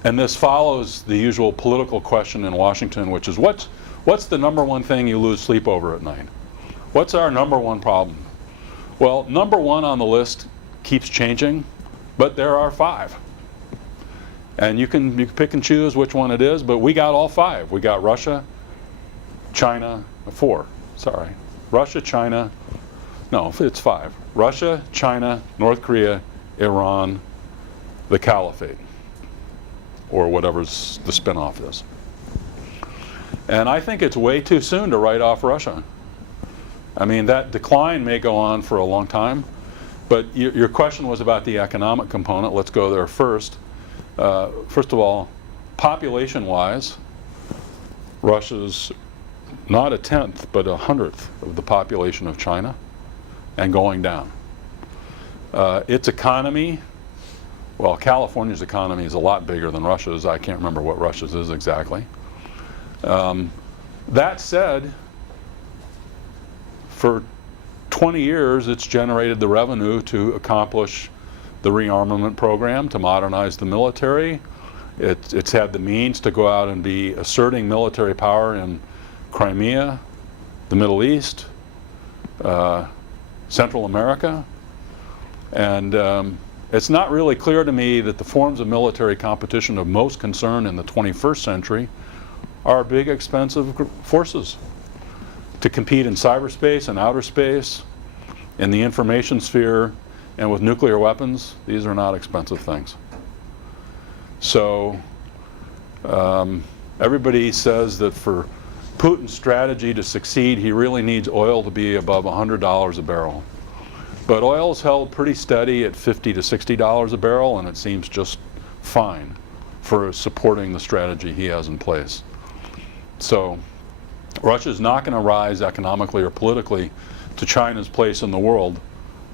this follows the usual political question in Washington, which is what's the number one thing you lose sleep over at night? What's our number one problem? Well, number one on the list keeps changing, but there are 5. And you can pick and choose which one it is, but we got all 5. We got Russia, China, 4, sorry. Russia, China, no, it's 5. Russia, China, North Korea, Iran, the Caliphate, or whatever's the spin-off is. And I think it's way too soon to write off Russia. I mean, that decline may go on for a long time, but your question was about the economic component. Let's go there first. First of all, population-wise, Russia's not a 10th, but a 100th of the population of China, and going down. Its economy, well, California's economy is a lot bigger than Russia's. I can't remember what Russia's is exactly. That said, for 20 years, it's generated the revenue to accomplish the rearmament program, to modernize the military. It's had the means to go out and be asserting military power in Crimea, the Middle East, Central America. And it's not really clear to me that the forms of military competition of most concern in the 21st century are big, expensive forces to compete in cyberspace and outer space, in the information sphere, And with nuclear weapons, these are not expensive things. So everybody says that for Putin's strategy to succeed, he really needs oil to be above $100 a barrel. But oil's held pretty steady at $50 to $60 a barrel, and it seems just fine for supporting the strategy he has in place. So Russia's not going to rise economically or politically to China's place in the world,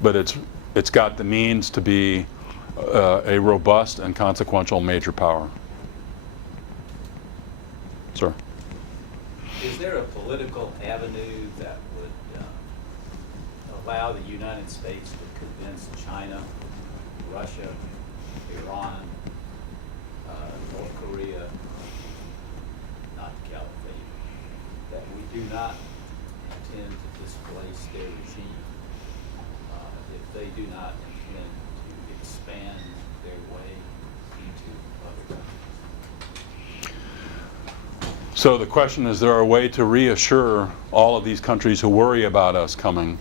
but it's got the means to be a robust and consequential major power. Sir? Is there a political avenue that would allow the United States to convince China, Russia, Iran, North Korea, not caliphate, that we do not intend to displace their regime if they do not intend to expand their way into other countries? So the question is, there a way to reassure all of these countries who worry about us coming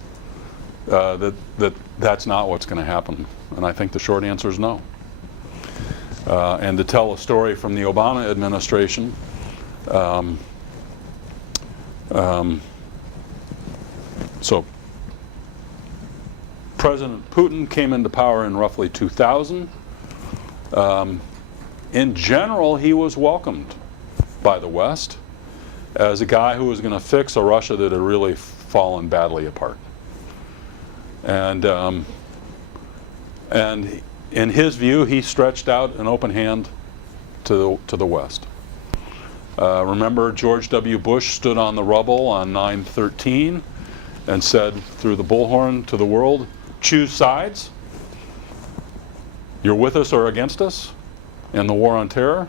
that's not what's going to happen? And I think the short answer is no. And to tell a story from the Obama administration, so President Putin came into power in roughly 2000. In general, he was welcomed by the West as a guy who was going to fix a Russia that had really fallen badly apart. And in his view, he stretched out an open hand to the West. Remember, George W. Bush stood on the rubble on 9/13 and said through the bullhorn to the world, choose sides. You're with us or against us in the war on terror.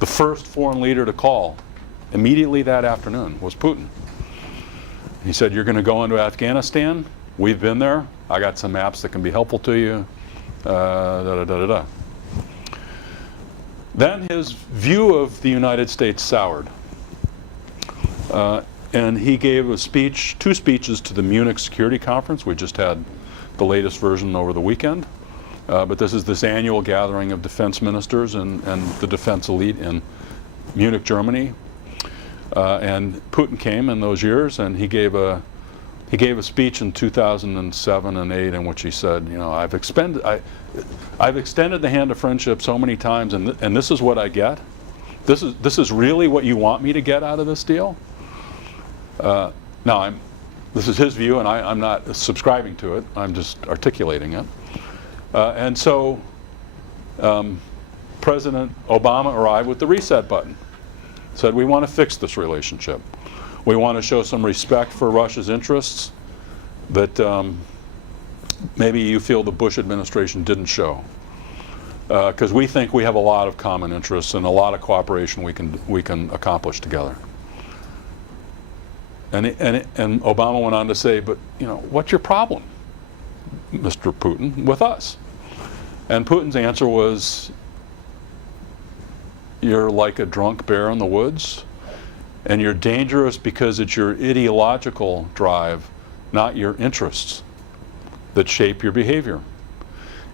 The first foreign leader to call immediately that afternoon was Putin. He said, you're going to go into Afghanistan. We've been there. I got some maps that can be helpful to you. Then his view of the United States soured. And he gave a speech, 2 speeches to the Munich Security Conference. We just had the latest version over the weekend. But this is this annual gathering of defense ministers and the defense elite in Munich, Germany. And Putin came in those years, and he gave a speech in 2007 and 8 in which he said, you know, I've extended the hand of friendship so many times, and this is what I get. This is really what you want me to get out of this deal. Now this is his view, and I'm not subscribing to it. I'm just articulating it. And so President Obama arrived with the reset button. Said, we want to fix this relationship. We want to show some respect for Russia's interests that maybe you feel the Bush administration didn't show. Because we think we have a lot of common interests and a lot of cooperation we can accomplish together. And Obama went on to say, but you know, what's your problem, Mr. Putin, with us? And Putin's answer was, you're like a drunk bear in the woods, and you're dangerous because it's your ideological drive, not your interests, that shape your behavior.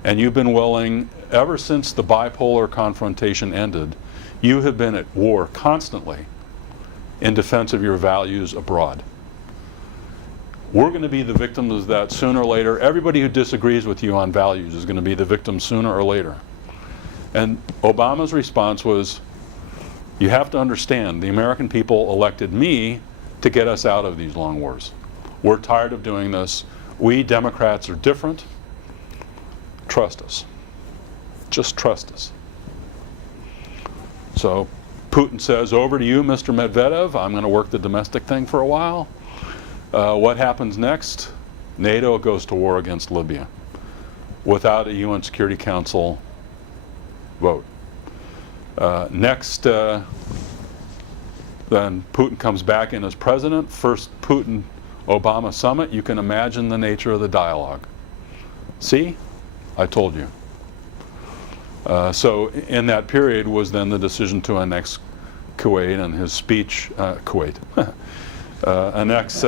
And you've been willing, ever since the bipolar confrontation ended, you have been at war constantly in defense of your values abroad. We're going to be the victims of that sooner or later. Everybody who disagrees with you on values is going to be the victim sooner or later. And Obama's response was, you have to understand, the American people elected me to get us out of these long wars. We're tired of doing this. We Democrats are different. Trust us. Just trust us. So Putin says, over to you, Mr. Medvedev. I'm going to work the domestic thing for a while. What happens next? NATO goes to war against Libya without a UN Security Council vote. Next, then Putin comes back in as president. First Putin-Obama summit. You can imagine the nature of the dialogue. See? I told you. So in that period was then the decision to annex Kuwait, and his speech, annex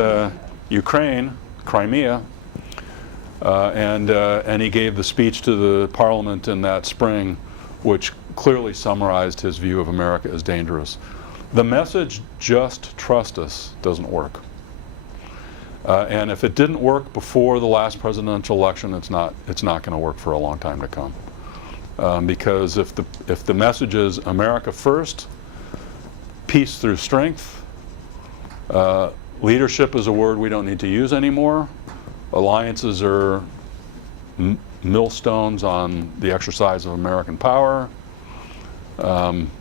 Ukraine, Crimea, and he gave the speech to the parliament in that spring, which clearly summarized his view of America as dangerous. The message, just trust us, doesn't work. And if it didn't work before the last presidential election, it's not going to work for a long time to come. Because if the message is America first, peace through strength, leadership is a word we don't need to use anymore, alliances are millstones on the exercise of American power,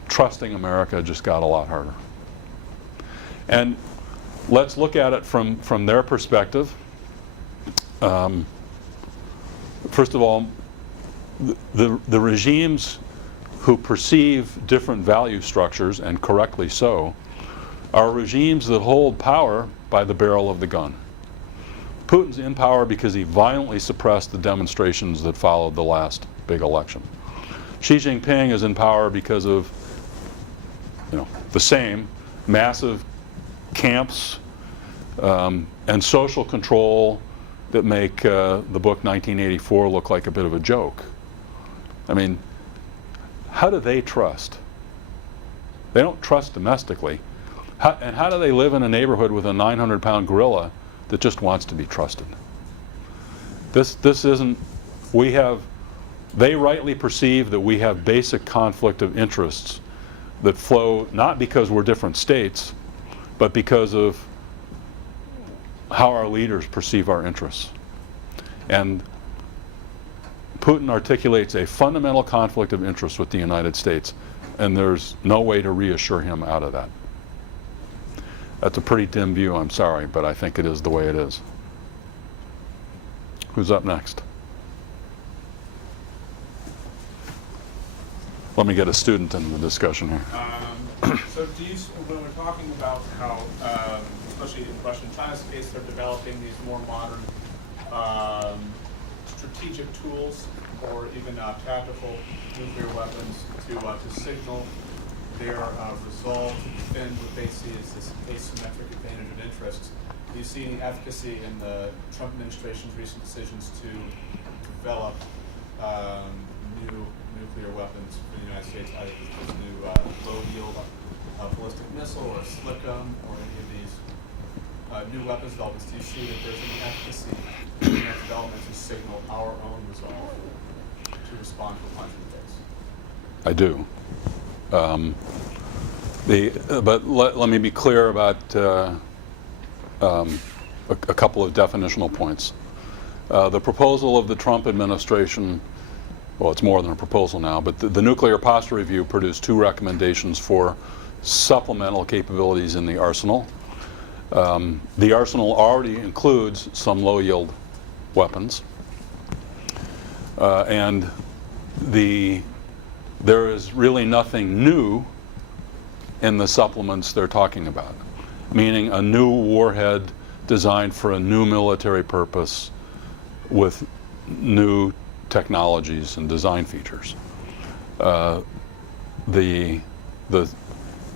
trusting America just got a lot harder. And let's look at it from their perspective. First of all, the regimes who perceive different value structures, and correctly so, are regimes that hold power by the barrel of the gun. Putin's in power because he violently suppressed the demonstrations that followed the last big election. Xi Jinping is in power because of, the same massive camps and social control that make the book 1984 look like a bit of a joke. I mean, how do they trust? They don't trust domestically. And how do they live in a neighborhood with a 900-pound gorilla that just wants to be trusted? This isn't, they rightly perceive that we have basic conflict of interests that flow not because we're different states, but because of how our leaders perceive our interests. And Putin articulates a fundamental conflict of interest with the United States, and there's no way to reassure him out of that. That's a pretty dim view, I'm sorry, but I think it is the way it is. Who's up next? Let me get a student in the discussion here. So when we're talking about how, especially in Russia and China's case, they're developing these more modern strategic tools or even tactical nuclear weapons to signal their resolve to defend what they see as this asymmetric advantage of interest. Do you see any efficacy in the Trump administration's recent decisions to develop new nuclear weapons for the United States, either this new low-yield ballistic missile or a SLICM or any of these new weapons developments? Do you see that there's any efficacy in that development to signal our own resolve to respond to a punch in the face? I do. But let me be clear about a couple of definitional points. The proposal of the Trump administration, well, it's more than a proposal now, but the Nuclear Posture Review produced two recommendations for supplemental capabilities in the arsenal. The arsenal already includes some low-yield weapons, and there is really nothing new in the supplements they're talking about, meaning a new warhead designed for a new military purpose with new technologies and design features.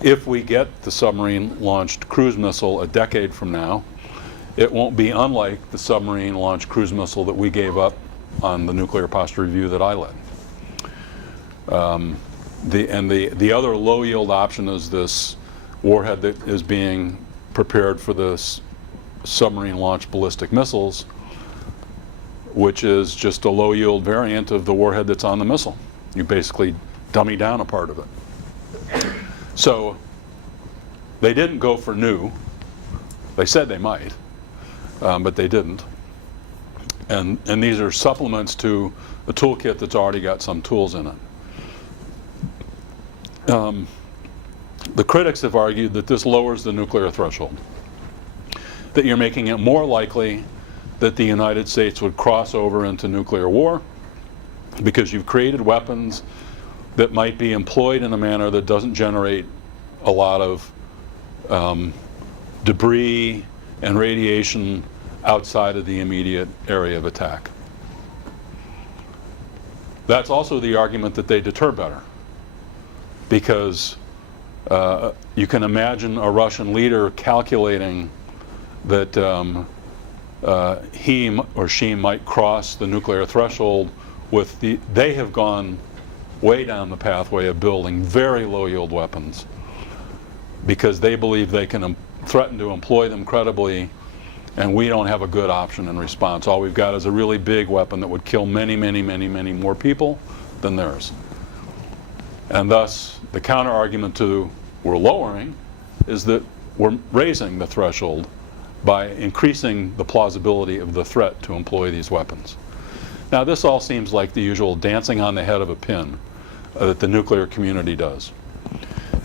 If we get the submarine-launched cruise missile a decade from now, it won't be unlike the submarine-launched cruise missile that we gave up on the Nuclear Posture Review that I led. The other low-yield option is this warhead that is being prepared for the submarine-launched ballistic missiles, which is just a low-yield variant of the warhead that's on the missile. You basically dummy down a part of it. So they didn't go for new. They said they might, but they didn't. And these are supplements to a toolkit that's already got some tools in it. The critics have argued that this lowers the nuclear threshold, that you're making it more likely that the United States would cross over into nuclear war because you've created weapons that might be employed in a manner that doesn't generate a lot of debris and radiation outside of the immediate area of attack. That's also the argument that they deter better, because you can imagine a Russian leader calculating that he or she might cross the nuclear threshold with they have gone way down the pathway of building very low yield weapons because they believe they can threaten to employ them credibly, and we don't have a good option in response. All we've got is a really big weapon that would kill many, many, many, many more people than theirs. And thus, the counter argument to we're lowering is that we're raising the threshold by increasing the plausibility of the threat to employ these weapons. Now, this all seems like the usual dancing on the head of a pin that the nuclear community does.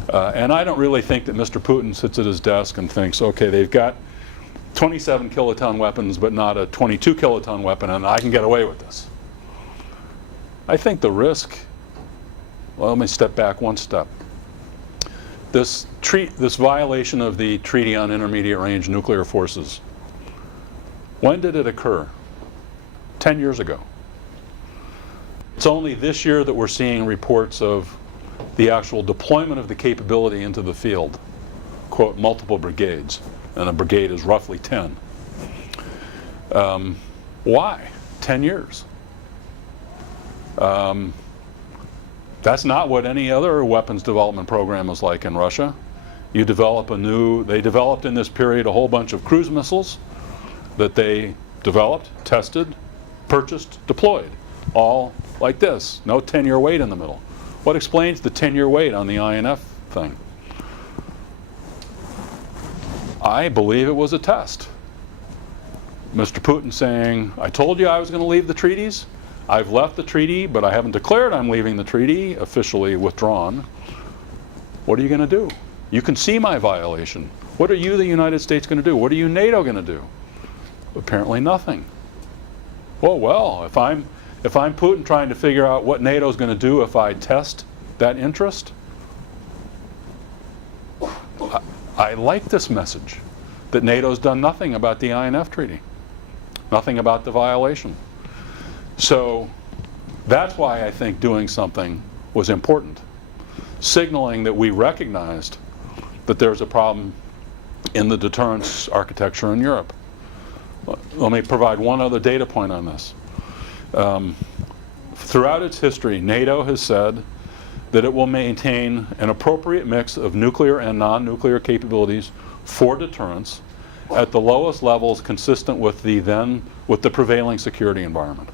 And I don't really think that Mr. Putin sits at his desk and thinks, okay, they've got 27 kiloton weapons but not a 22 kiloton weapon, and I can get away with this. I think the risk, well, let me step back one step. This violation of the Treaty on Intermediate Range Nuclear Forces, when did it occur? 10 years ago. It's only this year that we're seeing reports of the actual deployment of the capability into the field, quote, multiple brigades, and a brigade is roughly 10. Why? 10 years. That's not what any other weapons development program is like in Russia. You develop they developed in this period a whole bunch of cruise missiles that they developed, tested, purchased, deployed, all like this, no 10-year wait in the middle. What explains the 10-year wait on the INF thing? I believe it was a test. Mr. Putin saying, I told you I was going to leave the treaties. I've left the treaty, but I haven't declared I'm leaving the treaty, officially withdrawn. What are you going to do? You can see my violation. What are you, the United States, going to do? What are you, NATO, going to do? Apparently nothing. Well, if I'm Putin trying to figure out what NATO's going to do if I test that interest, I like this message that NATO's done nothing about the INF treaty, nothing about the violation. So that's why I think doing something was important, signaling that we recognized that there's a problem in the deterrence architecture in Europe. Let me provide one other data point on this. Throughout its history, NATO has said that it will maintain an appropriate mix of nuclear and non-nuclear capabilities for deterrence at the lowest levels consistent with the prevailing security environment.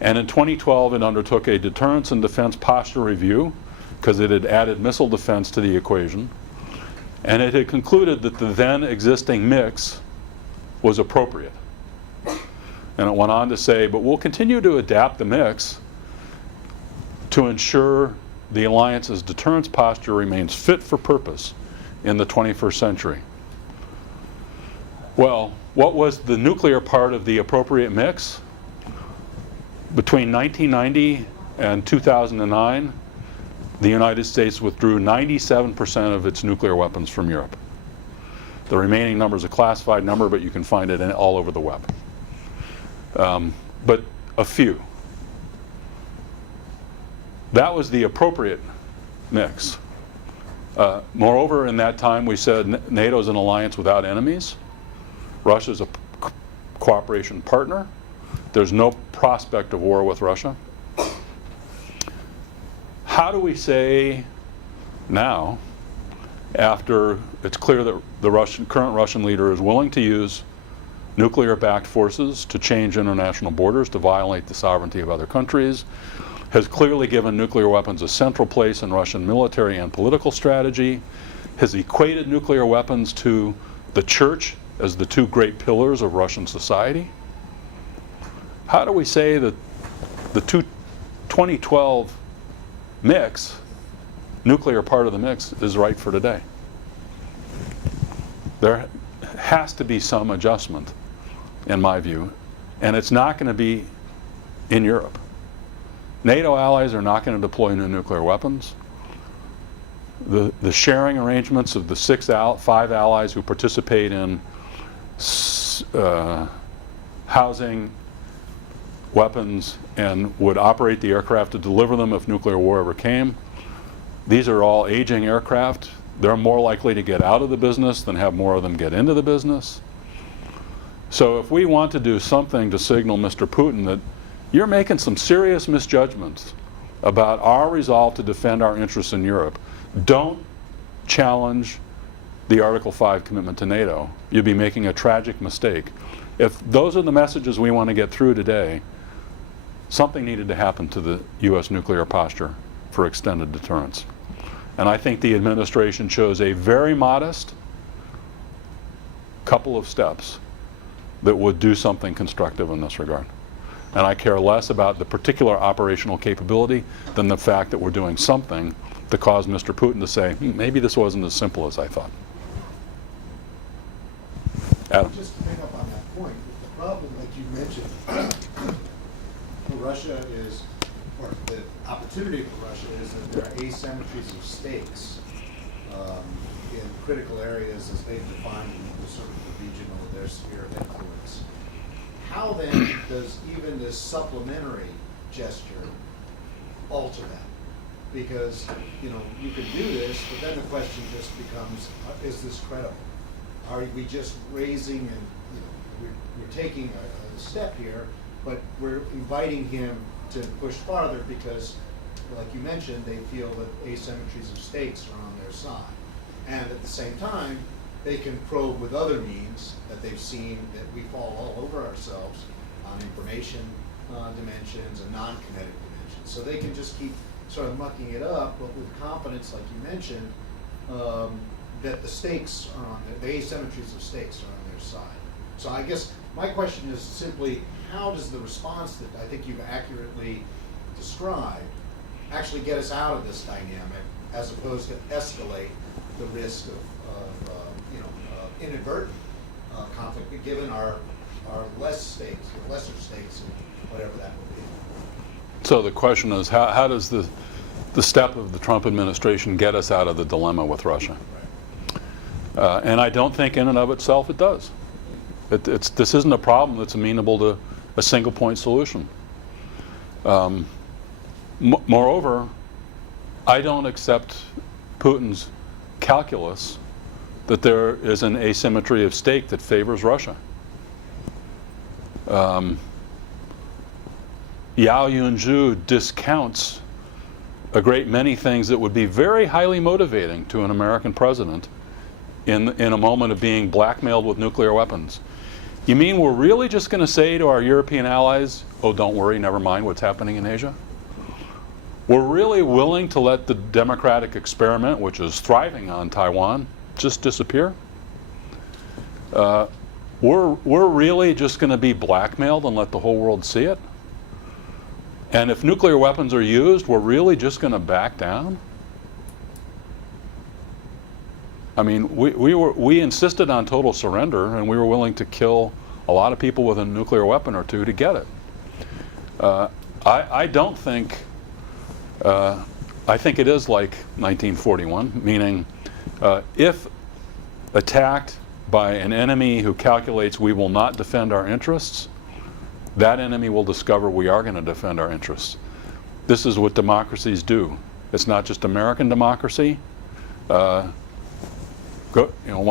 And in 2012, it undertook a deterrence and defense posture review because it had added missile defense to the equation. And it had concluded that the then existing mix was appropriate. And it went on to say, but we'll continue to adapt the mix to ensure the alliance's deterrence posture remains fit for purpose in the 21st century. Well, what was the nuclear part of the appropriate mix? Between 1990 and 2009, the United States withdrew 97% of its nuclear weapons from Europe. The remaining number is a classified number, but you can find it all over the web. But a few. That was the appropriate mix. Moreover, in that time, we said NATO is an alliance without enemies. Russia is a cooperation partner. There's no prospect of war with Russia. How do we say now, after it's clear that the current Russian leader is willing to use nuclear-backed forces to change international borders, to violate the sovereignty of other countries, has clearly given nuclear weapons a central place in Russian military and political strategy, has equated nuclear weapons to the church as the two great pillars of Russian society? How do we say that the 2012 mix, nuclear part of the mix, is right for today? There has to be some adjustment, in my view, and it's not going to be in Europe. NATO allies are not going to deploy new nuclear weapons. The sharing arrangements of the 5 allies who participate in housing weapons and would operate the aircraft to deliver them if nuclear war ever came, these are all aging aircraft. They're more likely to get out of the business than have more of them get into the business. So if we want to do something to signal Mr. Putin that you're making some serious misjudgments about our resolve to defend our interests in Europe, don't challenge the Article 5 commitment to NATO. You'd be making a tragic mistake. If those are the messages we want to get through today, something needed to happen to the U.S. nuclear posture for extended deterrence. And I think the administration chose a very modest couple of steps that would do something constructive in this regard. And I care less about the particular operational capability than the fact that we're doing something to cause Mr. Putin to say, maybe this wasn't as simple as I thought. Adam. Just to pick up on that point, the problem, like you mentioned, for Russia is, or the opportunity for Russia is that there are asymmetries of stakes in critical areas as they've defined in the sort of the regional, their sphere of influence. How then does even this supplementary gesture alter that? Because, you know, you can do this, but then the question just becomes, is this credible? Are we just raising and, you know, we're taking a step here, but we're inviting him to push farther because, like you mentioned, they feel that asymmetries of stakes are on their side. And at the same time, they can probe with other means that they've seen that we fall all over ourselves on information dimensions and non-kinetic dimensions. So they can just keep sort of mucking it up, but with confidence, like you mentioned, that the stakes are on the asymmetries of stakes are on their side. So I guess my question is simply, how does the response that I think you've accurately described actually get us out of this dynamic, as opposed to escalate the risk of inadvertent conflict, given our less stakes, or lesser stakes, whatever that would be. So the question is, how does the step of the Trump administration get us out of the dilemma with Russia? Right. And I don't think in and of itself it does. This isn't a problem that's amenable to a single point solution. Moreover, I don't accept Putin's calculus that there is an asymmetry of stake that favors Russia. Yao Yunzhu discounts a great many things that would be very highly motivating to an American president in a moment of being blackmailed with nuclear weapons. You mean we're really just going to say to our European allies, oh, don't worry, never mind what's happening in Asia? We're really willing to let the democratic experiment, which is thriving on Taiwan, just disappear? We're really just going to be blackmailed and let the whole world see it? And if nuclear weapons are used, we're really just going to back down? I mean, we insisted on total surrender, and we were willing to kill a lot of people with a nuclear weapon or two to get it. I don't think, I think it is like 1941, meaning if attacked by an enemy who calculates we will not defend our interests, that enemy will discover we are going to defend our interests. This is what democracies do. It's not just American democracy. One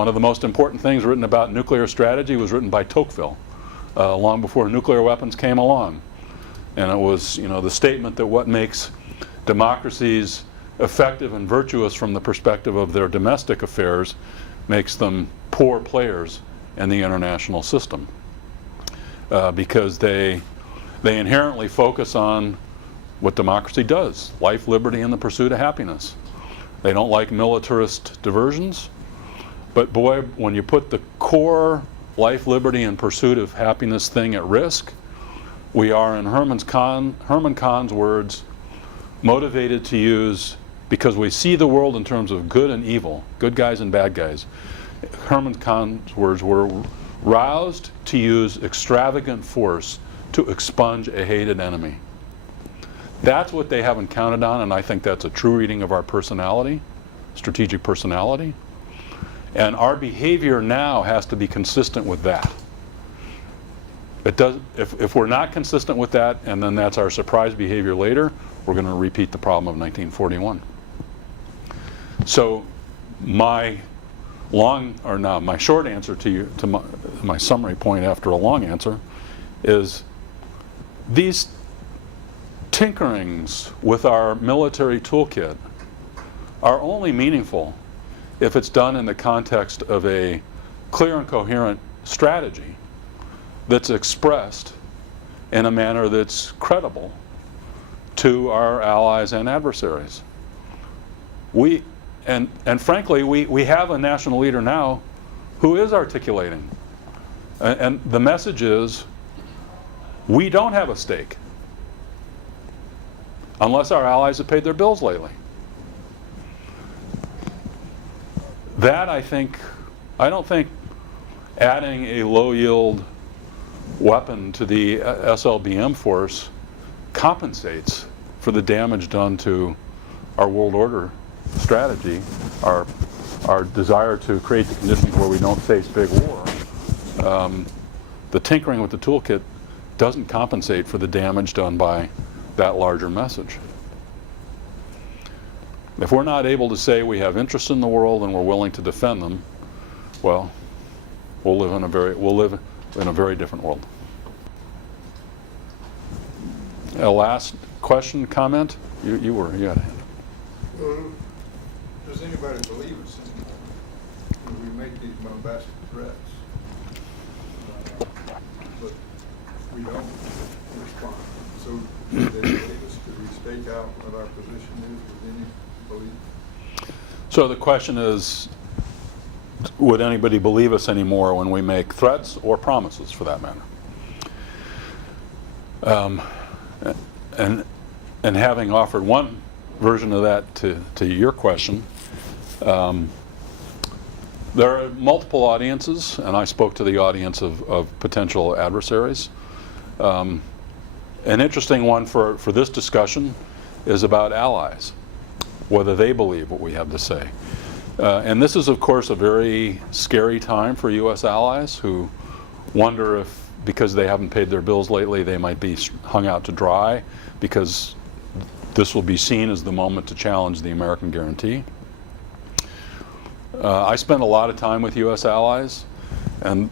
of the most important things written about nuclear strategy was written by Tocqueville, long before nuclear weapons came along. And it was, the statement that what makes democracies effective and virtuous from the perspective of their domestic affairs makes them poor players in the international system. Because they inherently focus on what democracy does, life, liberty, and the pursuit of happiness. They don't like militarist diversions. But boy, when you put the core life, liberty, and pursuit of happiness thing at risk, we are, in Herman Kahn's words, motivated to use, because we see the world in terms of good and evil, good guys and bad guys. Herman Kahn's words were roused to use extravagant force to expunge a hated enemy. That's what they haven't counted on, and I think that's a true reading of our personality, strategic personality. And our behavior now has to be consistent with that. It does. If we're not consistent with that, and then that's our surprise behavior later, we're going to repeat the problem of 1941. So my my short answer to you, to my summary point after a long answer, is these tinkerings with our military toolkit are only meaningful if it's done in the context of a clear and coherent strategy that's expressed in a manner that's credible to our allies and adversaries. And frankly, we have a national leader now who is articulating. And the message is, we don't have a stake unless our allies have paid their bills lately. That, I don't think adding a low-yield weapon to the SLBM force compensates for the damage done to our world order strategy, our desire to create the conditions where we don't face big war. The tinkering with the toolkit doesn't compensate for the damage done by that larger message. If we're not able to say we have interest in the world and we're willing to defend them, well, we'll live in a very different world. A last question, comment? You had a hand. Well, does anybody believe us anymore when we make these bombastic threats? But we don't respond. So do they believe us? Do we stake out what our position is with any belief? So the question is, would anybody believe us anymore when we make threats or promises, for that matter? And having offered one version of that to your question, there are multiple audiences, and I spoke to the audience of potential adversaries. An interesting one for this discussion is about allies, whether they believe what we have to say. And this is, of course, a very scary time for U.S. allies who wonder if, because they haven't paid their bills lately, they might be hung out to dry, because this will be seen as the moment to challenge the American guarantee. I spent a lot of time with U.S. allies and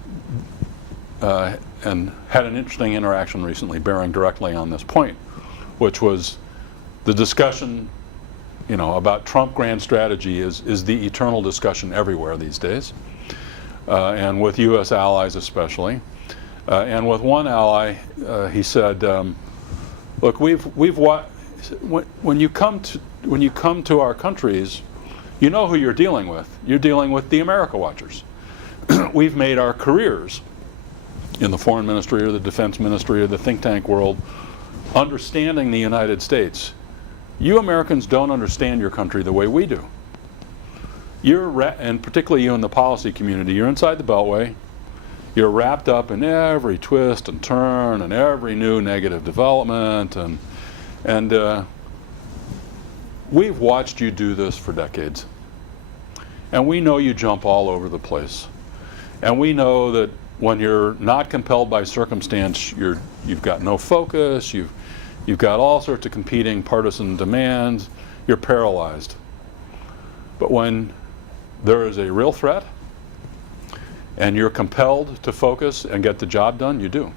had an interesting interaction recently bearing directly on this point, which was the discussion about Trump grand strategy is the eternal discussion everywhere these days, and with U.S. allies especially. And with one ally, he said, "Look, when you come to our countries, you know who you're dealing with. You're dealing with the America Watchers. We've made our careers in the foreign ministry or the defense ministry or the think tank world understanding the United States. You Americans don't understand your country the way we do. And particularly you in the policy community, you're inside the Beltway. You're wrapped up in every twist and turn and every new negative development, and we've watched you do this for decades. And we know you jump all over the place. And we know that when you're not compelled by circumstance, you've got no focus, you've got all sorts of competing partisan demands, you're paralyzed. But when there is a real threat, and you're compelled to focus and get the job done, you do.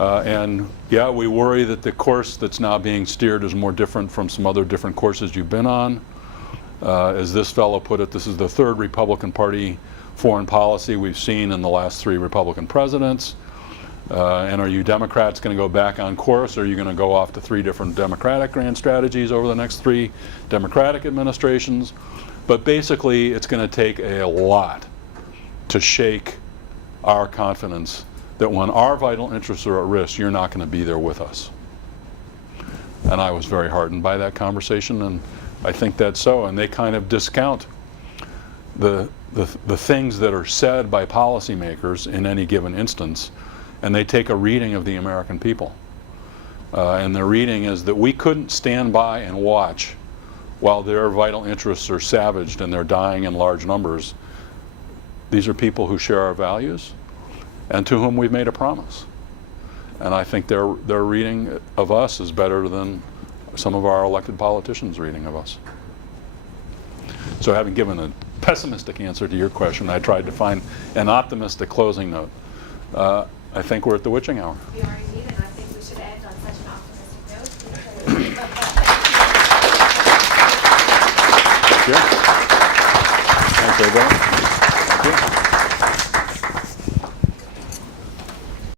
And yeah, we worry that the course that's now being steered is more different from some other different courses you've been on. As this fellow put it, this is the third Republican Party foreign policy we've seen in the last 3 Republican presidents. And are you Democrats going to go back on course, or are you going to go off to 3 different Democratic grand strategies over the next 3 Democratic administrations? But basically, it's going to take a lot to shake our confidence that when our vital interests are at risk, you're not going to be there with us. And I was very heartened by that conversation, and I think that's so. And they kind of discount the things that are said by policymakers in any given instance, and they take a reading of the American people. And their reading is that we couldn't stand by and watch while their vital interests are savaged and they're dying in large numbers. These are people who share our values and to whom we've made a promise. And I think their reading of us is better than some of our elected politicians' reading of us. So having given a pessimistic answer to your question. I tried to find an optimistic closing note. I think we're at the witching hour. We are indeed, and I think we should end on such an optimistic note. Sure. Thanks, everybody.